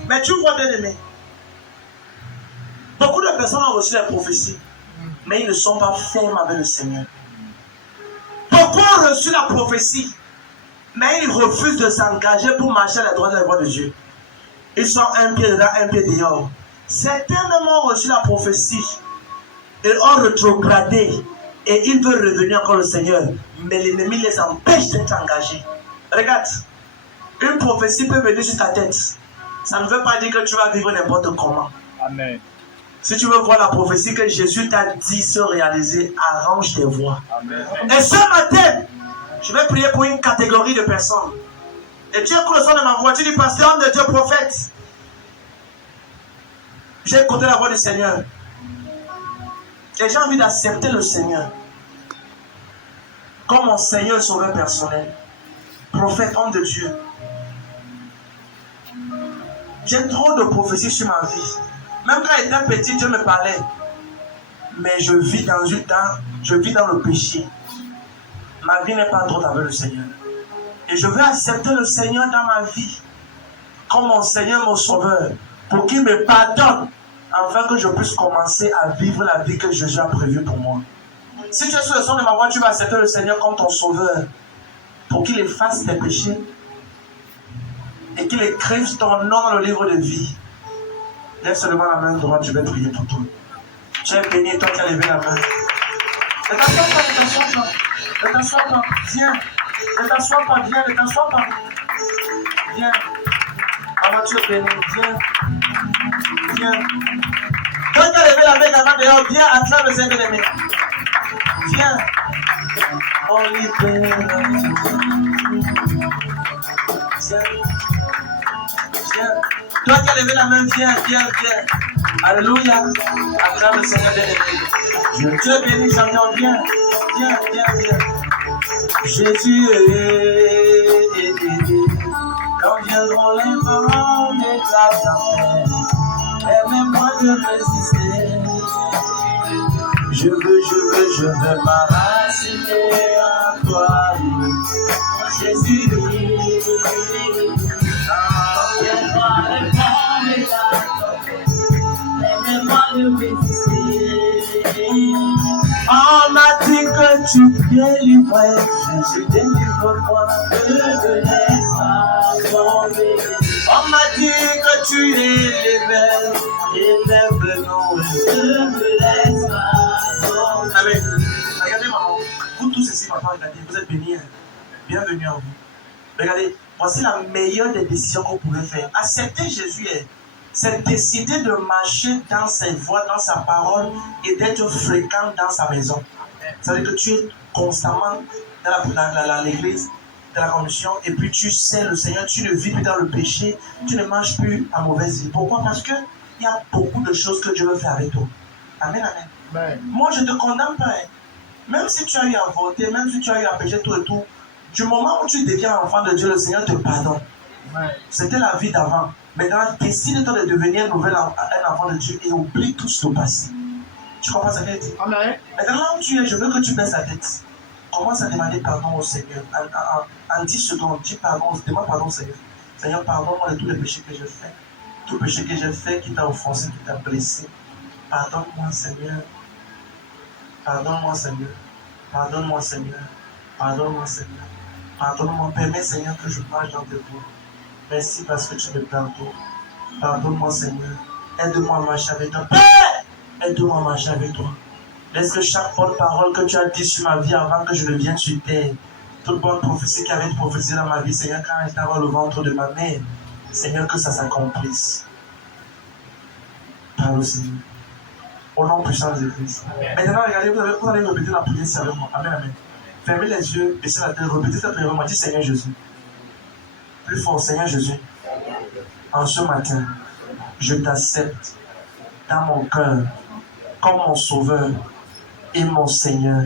Mais tu vois, bien aimé, beaucoup de personnes ont reçu la prophétie, mais ils ne sont pas fermes avec le Seigneur. Beaucoup ont reçu la prophétie, mais ils refusent de s'engager pour marcher à la droite de la voie de Dieu. Ils sont un pied dedans, un pied dehors. Certains même ont reçu la prophétie et ont rétrogradé Et ils veulent revenir encore le Seigneur. Mais l'ennemi les empêche d'être engagés. Regarde. Une prophétie peut venir sur ta tête. Ça ne veut pas dire que tu vas vivre n'importe comment. Amen. Si tu veux voir la prophétie que Jésus t'a dit se réaliser, arrange tes voies. Amen. Et ce matin, je vais prier pour une catégorie de personnes. Et tu écoutes le son de ma voix, tu dis, pasteur, homme de Dieu, prophète. J'ai écouté la voix du Seigneur. Et j'ai envie d'accepter le Seigneur comme mon Seigneur et sauveur personnel. Prophète, homme de Dieu. J'ai trop de prophéties sur ma vie. Même quand j'étais petit, Dieu me parlait. Mais je vis dans le péché. Ma vie n'est pas droite avec le Seigneur. Et je veux accepter le Seigneur dans ma vie comme mon Seigneur, mon sauveur, pour qu'il me pardonne, afin que je puisse commencer à vivre la vie que Jésus a prévue pour moi. Si tu es sur le son de ma voix, tu vas accepter le Seigneur comme ton sauveur, pour qu'il efface tes péchés et qu'il écrive ton nom dans le livre de vie. Lève seulement la main droite, je vais prier pour toi. Tu es béni, toi qui as levé la main. Ne t'assois pas, ne t'assois pas. Ne t'assois pas, viens. Ne t'assois pas, viens, ne t'assois pas. Viens. Maman, tu es béni, viens. Viens. Toi qui as levé la main avant dehors, viens, attrape le Seigneur aimé. Viens. On libère. Viens. Viens. Toi qui as levé la main, viens, viens, viens. Alléluia. Acclame le Seigneur bien-aimé. Tu es béni, champion, viens. Viens, viens, viens. Jésus est. Quand viendront les parents, m'éclate la peine. Aimez-moi de résister. Je veux m'enraciner à toi, Jésus. On m'a dit que tu délivrais, Jésus délivre-moi, ne me laisse pas tomber. On m'a dit que tu élèves, élève-nous, ne me laisse pas tomber. Amen. Regardez maman, vous tous ici, papa, regardez, vous êtes bénis, bienvenue à vous. Regardez, voici la meilleure des décisions que vous pouvez faire. Accepter Jésus, c'est décider de marcher dans ses voies, dans sa parole et d'être fréquent dans sa maison. C'est-à-dire que tu es constamment dans l'église, dans la commission, et puis tu sais le Seigneur, tu ne vis plus dans le péché, tu ne marches plus à mauvaise vie. Pourquoi? Parce qu'il y a beaucoup de choses que Dieu veut faire avec toi. Amen, amen. Ouais. Moi, je ne te condamne pas. Même si tu as eu à voter, même si tu as eu à pécher tout et tout, du moment où tu deviens enfant de Dieu, le Seigneur te pardonne. Ouais. C'était la vie d'avant. Maintenant, décide-toi de devenir un enfant de Dieu et oublie tout ce passé. Tu comprends ce que je dis? Amen. Maintenant, là où tu es, je veux que tu baisses la tête. Commence à demander pardon au Seigneur. En 10 secondes, dis pardon, demande pardon au Seigneur. Seigneur, pardonne-moi de tous les péchés que j'ai faits. Tout péché que j'ai fait qui t'a offensé, qui t'a blessé. Pardonne-moi, Seigneur. Pardonne-moi, Seigneur. Pardonne-moi, Seigneur. Pardonne-moi, Seigneur. Pardonne-moi. Permets, Seigneur, que je marche dans tes voies. Merci parce que tu me pardonnes. Pardonne-moi, Seigneur. Aide-moi à marcher avec toi. Père, aide-moi à marcher avec toi. Laisse que chaque bonne parole que tu as dit sur ma vie avant que je ne vienne sur terre, toute bonne prophétie qui avait été prophétisée dans ma vie, Seigneur, quand j'étais dans le ventre de ma mère, Seigneur, que ça s'accomplisse. Parle au Seigneur. Au nom puissant de Christ. Maintenant, regardez, vous allez répéter la prière ici avec moi. Amen, amen. Fermez les yeux, baissez la tête, répétez cette prière avec moi. Dis Seigneur Jésus. Plus fort, Seigneur Jésus. En ce matin, je t'accepte dans mon cœur comme mon sauveur et mon Seigneur.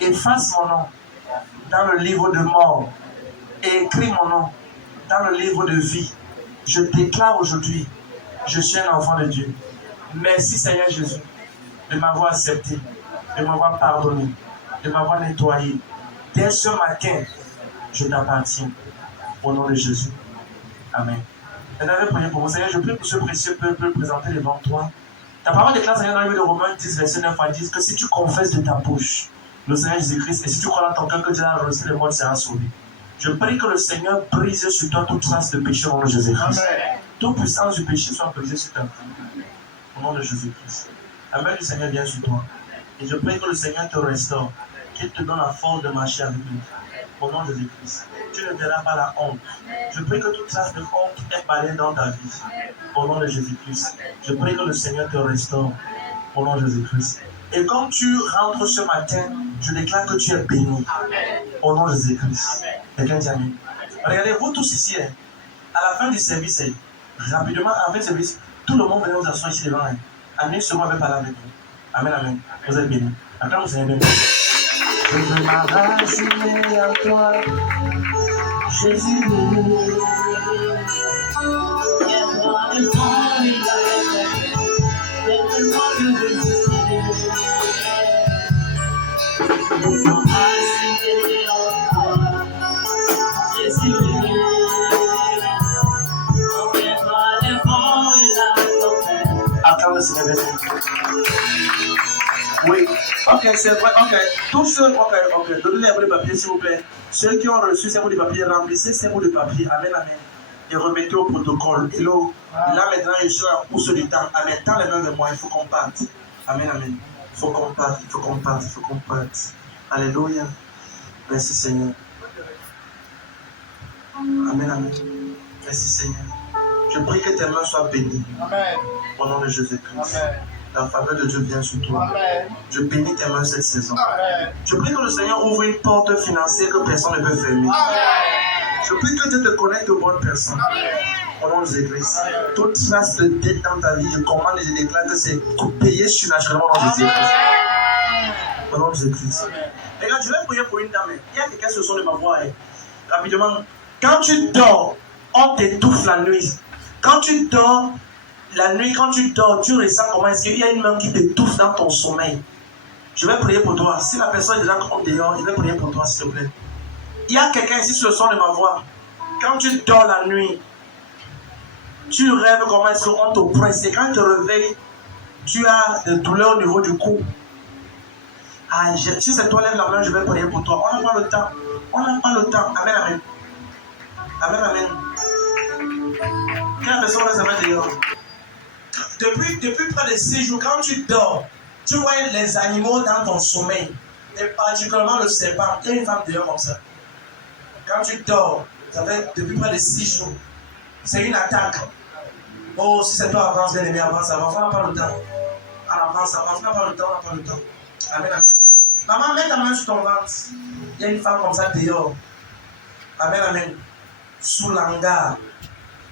Efface mon nom dans le livre de mort et écris mon nom dans le livre de vie. Je déclare aujourd'hui, je suis un enfant de Dieu. Merci Seigneur Jésus de m'avoir accepté, de m'avoir pardonné, de m'avoir nettoyé. Dès ce matin, je t'appartiens. Au nom de Jésus. Amen. Maintenant, je vais prier pour vous. Seigneur, je prie pour ce précieux peuple présenté devant toi. Ta parole déclare, Seigneur, dans le livre de Romains 10, verset 9 à 10, que si tu confesses de ta bouche le Seigneur Jésus-Christ et si tu crois dans ton cœur que Dieu a reçu le monde, sera sauvé. Je prie que le Seigneur brise sur toi toute trace de péché au nom de Jésus-Christ. Toute puissance du péché soit brisée sur ta vie. Au nom de Jésus-Christ. Amen. Le Seigneur vient sur toi. Et je prie que le Seigneur te restaure, qu'il te donne la force de marcher avec lui. Au nom de Jésus-Christ. Tu ne verras pas la honte. Je prie que toute trace de honte est balayée dans ta vie. Au nom de Jésus-Christ. Je prie que le Seigneur te restaure. Au nom de Jésus-Christ. Et quand tu rentres ce matin, je déclare que tu es béni. Au nom de Jésus-Christ. Quelqu'un dit amen. Regardez, vous tous ici, à la fin du service, rapidement, à la fin du service, tout le monde venait vous asseoir ici devant. Amen, ce mois, parler avec vous. Amen, amen. Vous êtes bénis. Après, vous êtes bénis. Je veux m'arracher à toi, Jésus. Attends le Seigneur. Oui, ok, c'est vrai, ok. Tous ceux, ok. Donnez-les un bout de papier, s'il vous plaît. Ceux qui ont reçu ces bouts de papier, remplissez ces bouts de papier. Amen, amen. Et remettez au protocole. Hello. Là, maintenant, je suis à la course du temps. Amen. Tant les mains de moi, il faut qu'on parte. Amen, amen. Il faut qu'on parte, il faut qu'on parte, il faut qu'on parte. Alléluia. Merci, Seigneur. Amen, amen. Merci, Seigneur. Je prie que tes mains soient bénies. Amen. Au nom de Jésus-Christ. Amen. La faveur de Dieu vient sur toi. Amen. Je bénis tes mains cette saison. Amen. Je prie que le Seigneur ouvre une porte financière que personne ne peut fermer. Amen. Je prie que Dieu te connecte aux bonnes personnes. Amen. Au nom de Jésus-Christ. Toute trace de dette dans ta vie, je commande et je déclare que c'est payé surnaturellement dans Jésus-Christ. Au nom de Jésus-Christ. Regarde, je vais prier pour une dame. Il y a quelqu'un sur le son de ma voix. Rapidement. Quand tu dors, on t'étouffe la nuit. Quand tu dors, la nuit, quand tu dors, tu ressens comment est-ce qu'il y a une main qui t'étouffe dans ton sommeil. Je vais prier pour toi. Si la personne est déjà dehors, je vais prier pour toi, s'il te plaît. Il y a quelqu'un ici sur le son de ma voix. Quand tu dors la nuit, tu rêves comment est-ce qu'on t'oppresse. Et quand tu te réveilles, tu as des douleurs au niveau du cou. Ah, si c'est toi, lève la main, je vais prier pour toi. On n'a pas le temps. On n'a pas le temps. Amen, amen. Amen, amen. Quelle personne laisse la main dehors? Depuis près de 6 jours, quand tu dors, tu vois les animaux dans ton sommeil. Et particulièrement le serpent. Il y a une femme dehors comme ça. Quand tu dors, ça fait depuis près de 6 jours. C'est une attaque. Oh, si c'est toi, avance, bien aimé, avance, avance. On n'a pas le temps. Avance, avance. On n'a pas le temps, on n'a pas le temps. Amen, amen. Maman, mets ta main sur ton ventre. Il y a une femme comme ça dehors. Amen, amen. Sous l'hangar.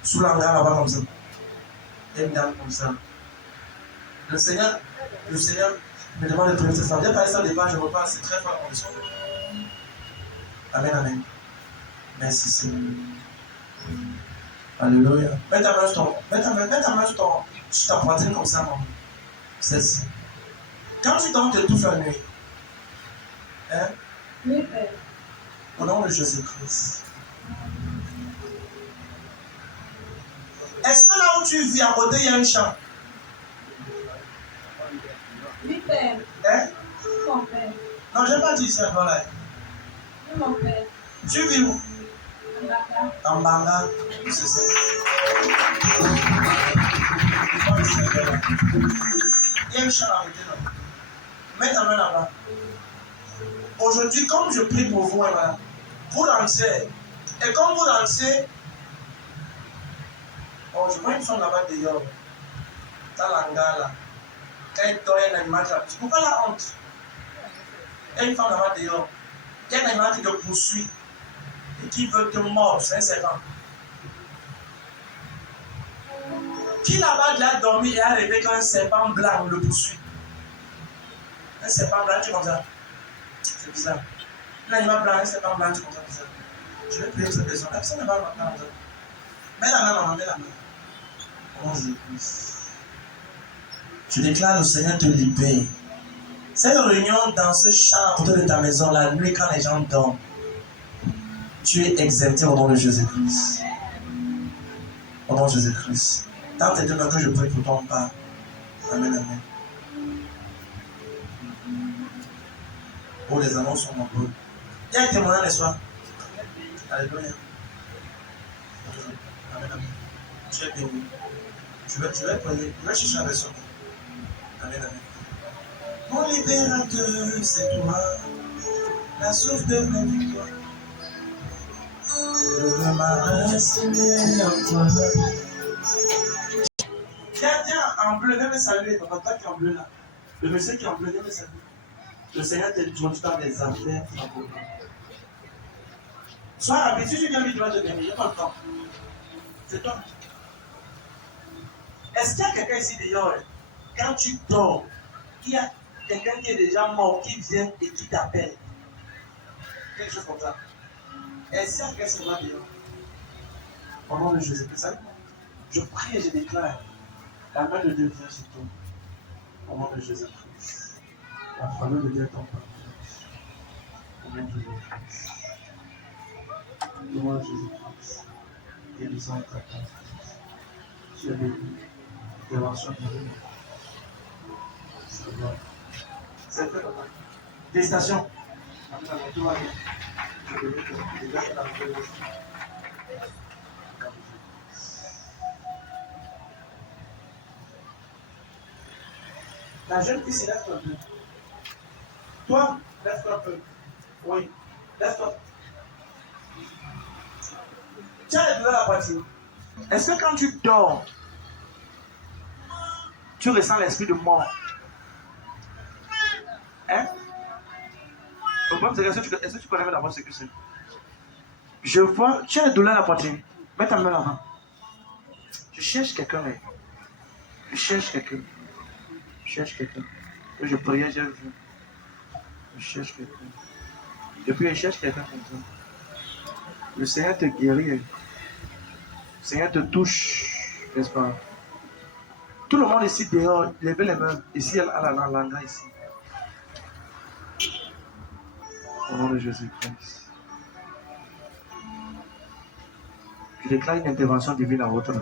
Sous l'hangar là-bas comme ça. Il y a une dame comme ça. Le Seigneur me demande de prier cette femme. J'ai parlé ça au départ, je reparle, c'est très fort comme ça. Amen, amen. Merci Seigneur. Alléluia. Mets ta main sur ta poitrine comme ça, maman. Celle-ci. Quand tu dors, tu étouffes la nuit. Hein? Oui, Père. Au nom de Jésus-Christ. Est-ce que là où tu vis à côté, il y a un champ? Oui, Père. Hein? Oui, mon Père. Non, je n'ai pas dit ici à toi là. Oui, mon Père. Tu vis où? En Banga. C'est ça. Il y a un champ à côté là. Mets ta main là-bas. Aujourd'hui, comme je prie pour vous, là, vous rentrez. Et comme vous rentrez, oh, je vois une femme là-bas dehors. Dans l'hangar là. Quand elle dort, il y a un animal qui la pousse. Pourquoi la honte? Il y a une femme là-bas dehors. Il y a un animal qui te poursuit. Et qui veut te mordre. C'est un serpent. Qui là-bas déjà dormi et a rêvé qu'un serpent blanc le poursuit? Un serpent blanc, tu es comme ça. C'est bizarre. Un animal blanc, un serpent blanc, tu es comme ça, bizarre. Je vais prier pour cette personne. La personne ne va pas maintenant. Mets la main, maman, mets la main. Oh Jésus. Je déclare le Seigneur te libère. Cette réunion dans ce champ à côté de ta maison, la nuit quand les gens dorment, tu es exempté au nom de Jésus-Christ. Au nom de Jésus-Christ. Tant tes deux mains que je prie pour ton Père. Amen, amen. Oh, les annonces sont nombreux. Il y a un témoignage, n'est-ce pas? Alléluia. Amen, amen. Tu es béni. Je vais prier. Je vais chercher la personne. Amen, amen. Non, les libérateur, c'est toi, la source de ma victoire. Je veux m'enraciner en toi. Tiens, en bleu, viens me saluer. Papa, toi qui es en bleu là. Le monsieur qui est en bleu, viens me saluer. Le Seigneur t'introduit dans des affaires. Sois rapide, si tu viens lui, tu vas te gagner. Il n'y a pas le temps. C'est toi. Est-ce qu'il y a quelqu'un ici dehors, quand tu dors, il y a quelqu'un qui est déjà mort, qui vient et qui t'appelle? Quelque chose comme ça. Est-ce qu'il y a quelqu'un qui va dehors? Au nom de Jésus-Christ, je prie et je déclare, la main de Dieu vient sur toi. Au nom de Jésus-Christ. La faveur de Dieu est en toi. Au nom de Jésus-Christ. Au nom de Jésus-Christ. Guérison ta place. Tu es béni. Prévention divine. C'est fait, papa. Félicitations. Tout va bien. Je te dis que déjà dans le la jeune fille s'est lève un peu. Toi, lève-toi un peu. Oui, lève-toi. Tiens les douleurs à la poitrine. Est-ce que quand tu dors, tu ressens l'esprit de mort? Hein? Le problème, c'est est-ce que tu connais d'abord ce que c'est? Je vois, tu as les douleurs à la poitrine. Mets ta main là-bas. Je cherche quelqu'un. Je cherche quelqu'un. Je cherche quelqu'un. Je priais, j'ai vu. Je cherche quelqu'un. Depuis, je cherche quelqu'un comme ça. Le Seigneur te guérit. Le Seigneur te touche. N'est-ce pas? Tout le monde ici dehors, levez les mains. Ici, à la langue, ici. Au nom de Jésus-Christ. Je déclare une intervention divine à votre vie.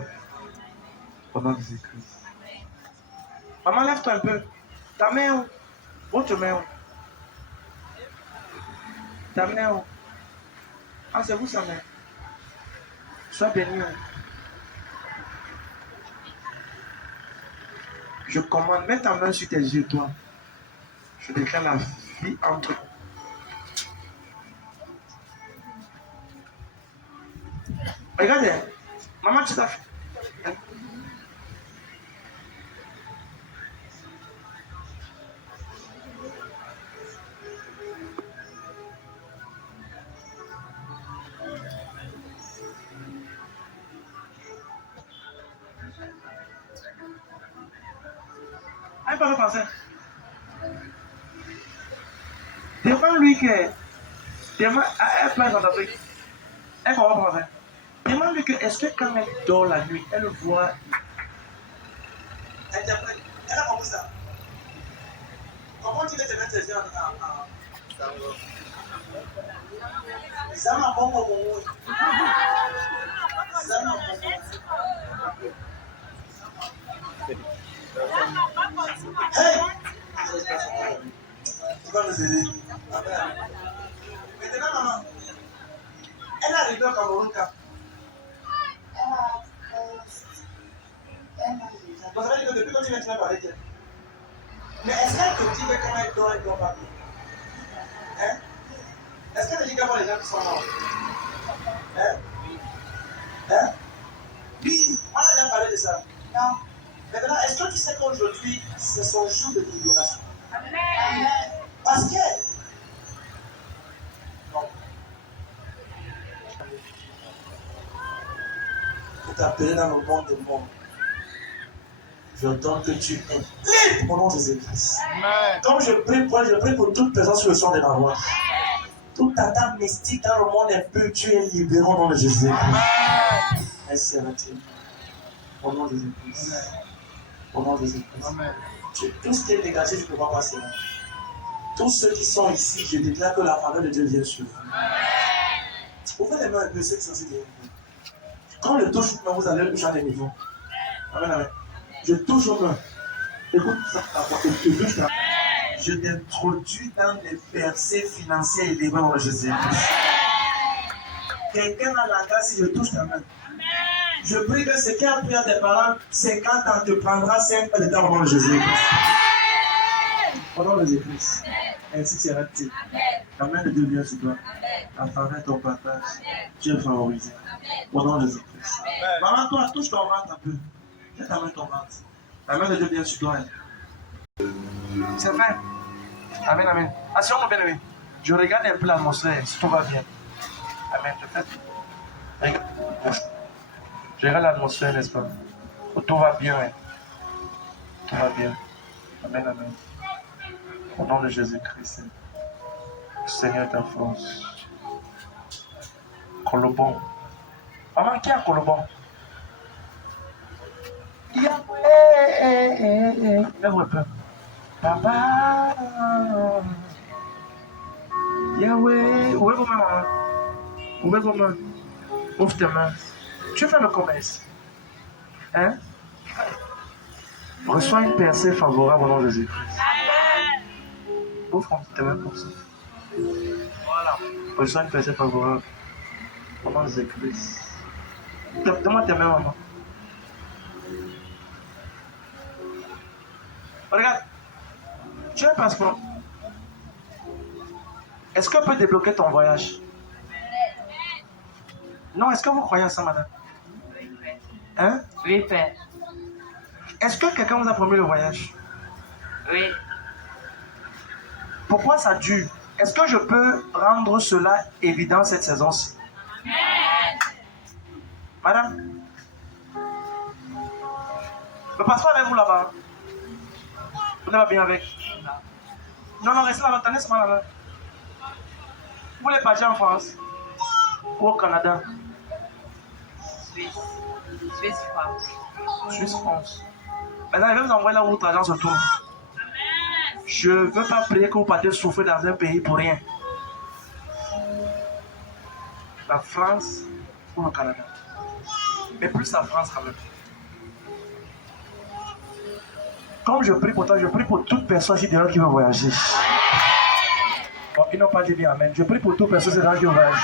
Au nom de Jésus-Christ. Maman, lève-toi un peu. Ta main où? Votre main où? Ta main où? Ah, c'est vous sa main. Sois béni. Je commande, mets ta main sur tes yeux, toi. Je déclare la vie entre eux. Regardez, maman, tu t'as fait. Elle peut penser. Demande-lui que. Elle place dans ta truc. Elle va penser. Demande-lui que est-ce que quand elle dort la nuit, elle voit. Elle a compris ça. Comment tu veux te mettre tes yeux en. Ça m'a bon pour moi. Ça m'a bon. Hey! Tu vas nous aider. Maintenant, maman, elle est arrivée au Cameroun quand? Vous savez que depuis quand tu viens, tu n'as pas avec elle. Mais est-ce qu'elle te dit que quand elle dort pas bien? Hein? Est-ce qu'elle te dit qu'elle voit les gens qui sont morts? Hein? Hein? Oui, on a déjà parlé de ça. Non. Maintenant, est-ce que tu sais qu'aujourd'hui, c'est son jour de libération? Amen. Parce que... Non. Pour t'appeler dans le monde des morts, j'entends que tu es libre au nom de Jésus-Christ. Comme je prie pour toute personne sur le son de ma voix. Toute attaque mystique dans le monde impur, tu es libéré au nom de Jésus-Christ. Merci à Dieu. Au nom de Jésus-Christ. Au nom de Jésus-Christ. Tout ce qui est négatif, je ne peux pas passer. Tous ceux qui sont ici, je déclare que la faveur de Dieu vient sur vous. Ouvrez les mains un peu, ceux qui sont ici derrière vous. Quand je touche aux mains, vous allez toucher à des niveaux. Amen, amen. Je touche aux mains. Écoute ça, je t'introduis dans les percées financières et des mains en Jésus-Christ. Quelqu'un a la grâce, je touche ta main. Je prie que ce qui a pris à tes parents 50 ans te prendra 5 ans de temps au nom de Jésus-Christ. Au nom de Jésus-Christ. Ainsi sera-t-il. La main de Dieu vient sur toi. À travers ton partage, tu es favorisé. Au nom de Jésus-Christ. Maman, toi, touche ton ventre un peu. Mets ta main ton ventre. La main de Dieu vient sur toi. C'est fait. Amen, amen. Attention, mon bien-aimé. Je regarde un peu l'atmosphère, si tout va bien. Amen, je fais. Regarde. Je regarde l'atmosphère, n'est-ce pas? Tout va bien, hein. Tout va bien. Amen, amen. Au nom de Jésus-Christ. Seigneur ta force. Colobon. Maman, qui a Colobon? Yahweh. Lève un peu. Papa. Yahweh. Où est vos mains, maman? Où est vos mains? Ouvre tes mains. Tu fais le commerce. Hein? Reçois une percée favorable au nom de Jésus-Christ. Ouvre tes mains comme ça. Voilà. Reçois une percée favorable au nom de Jésus-Christ. Donne-moi tes mains, maman. Regarde. Tu as un passeport. Est-ce qu'on peut débloquer ton voyage? Non, est-ce que vous croyez à ça, madame? Hein? Oui, Père. Est-ce que quelqu'un vous a promis le voyage? Oui. Pourquoi ça dure? Est-ce que je peux rendre cela évident cette saison-ci? Madame? Le passeport avec vous là-bas. Vous n'êtes pas bien avec? Non, non, restez là-bas, tenez ce là-bas. Vous voulez partir en France? Ou au Canada? Suisse. Suisse, France. Suisse, France. Maintenant, je vais vous envoyer là où votre argent se trouve. Je ne veux pas prier que vous partez souffrir dans un pays pour rien. La France ou le Canada. Mais plus la France quand même. Comme je prie pour toi, je prie pour toute personne ici dehors qui veut voyager. Bon, ils n'ont pas dit bien amen. Je prie pour toute personne ici dehors qui veut voyager.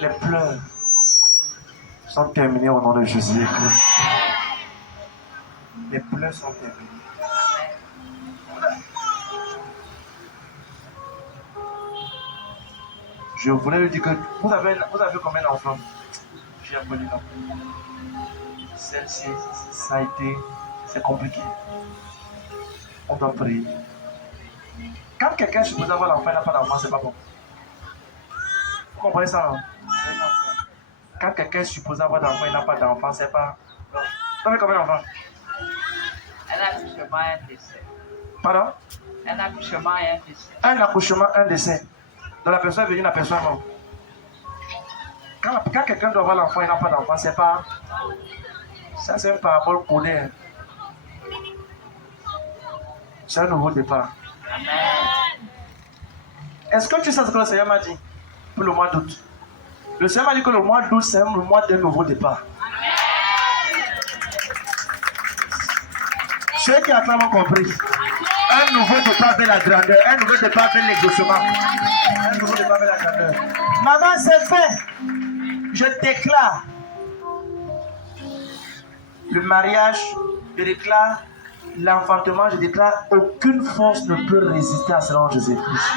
Les pleurs sont terminés au nom de Jésus. Les pleurs sont terminés. Je voulais lui dire que vous avez combien d'enfants? J'ai un peu dit non. Celle-ci, ça a été, c'est compliqué. On doit prier. Quand quelqu'un suppose avoir l'enfant et n'a pas d'enfant, c'est pas bon. Vous comprenez ça, non? Quand quelqu'un suppose avoir d'enfant et n'a pas d'enfant, c'est pas. Non. Vous avez combien d'enfants? Un accouchement et un décès. Pardon? Un accouchement et un décès. Un accouchement, un décès. Donc la personne est venue, la personne est morte. Quand quelqu'un doit avoir l'enfant et n'a pas d'enfant, c'est pas. Ça, c'est une parabole collée. Hein. C'est un nouveau départ. Amen. Est-ce que tu sais ce que le Seigneur m'a dit pour le mois d'août? Le Seigneur m'a dit que le mois d'août, c'est le mois d'un nouveau départ. Ceux qui acclament ont compris. Un nouveau départ vers la grandeur. Un nouveau départ vers l'exaucement. Un nouveau départ vers la grandeur. Maman, c'est fait. Je déclare le mariage, je déclare l'enfantement, je déclare aucune force ne peut résister à cela en Jésus-Christ.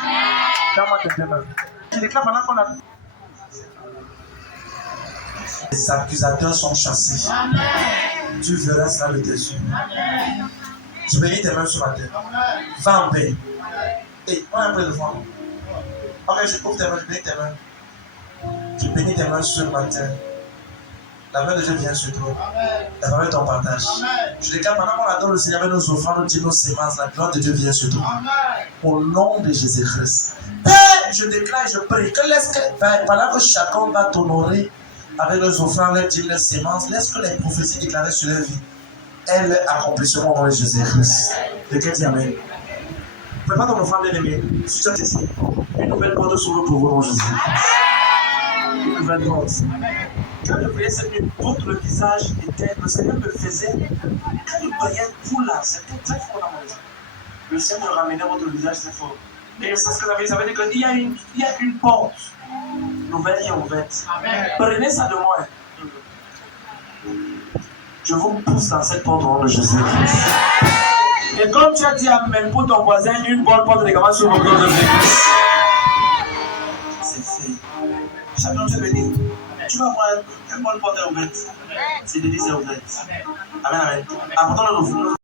Donne-moi tes deux mains. Je déclare pendant qu'on a. Les accusateurs sont chassés. Amen. Tu verras cela de tes yeux. Tu bénis tes mains ce matin. Va en paix. Et on a un peu de foi. Ok, je ouvre tes mains, je bénis tes mains. Je bénis tes mains ce matin. La main de Dieu vient sur toi. La main de ton partage. Je déclare pendant qu'on adore le Seigneur avec nos offrandes, nous disons nos sémences, la gloire de Dieu vient sur toi. Au nom de Jésus-Christ. Père, je déclare, je prie que pendant que chacun va t'honorer avec les offrandes, les dîmes, les sémences, laisse que les prophéties déclarées sur leur vie, elles accomplissement au nom de Jésus-Christ. Quelqu'un dit amen. Prépare ton offrande bien-aimé. Si tu es ici, une nouvelle porte s'ouvre pour vous, au nom de Jésus. Une nouvelle porte. Quand je priais cette nuit, votre visage était, le Seigneur me faisait, quand je priais vous là, c'était très fort dans mon esprit. Le Seigneur me ramenait votre visage très fort. Et je sais ce que ça veut dire, ça veut dire qu'il y a une porte nouvelle est ouverte. Prenez ça de moi. Je vous pousse dans cette porte au nom de Jésus-Christ. Et comme tu as dit Amen pour ton voisin, une bonne porte de gamin sur mon corps de Jésus. C'est fait. Chacun te bénit. Tu vas voir une bonne porte est ouverte. C'est l'église est ouverte. Amen, amen. Apportons notre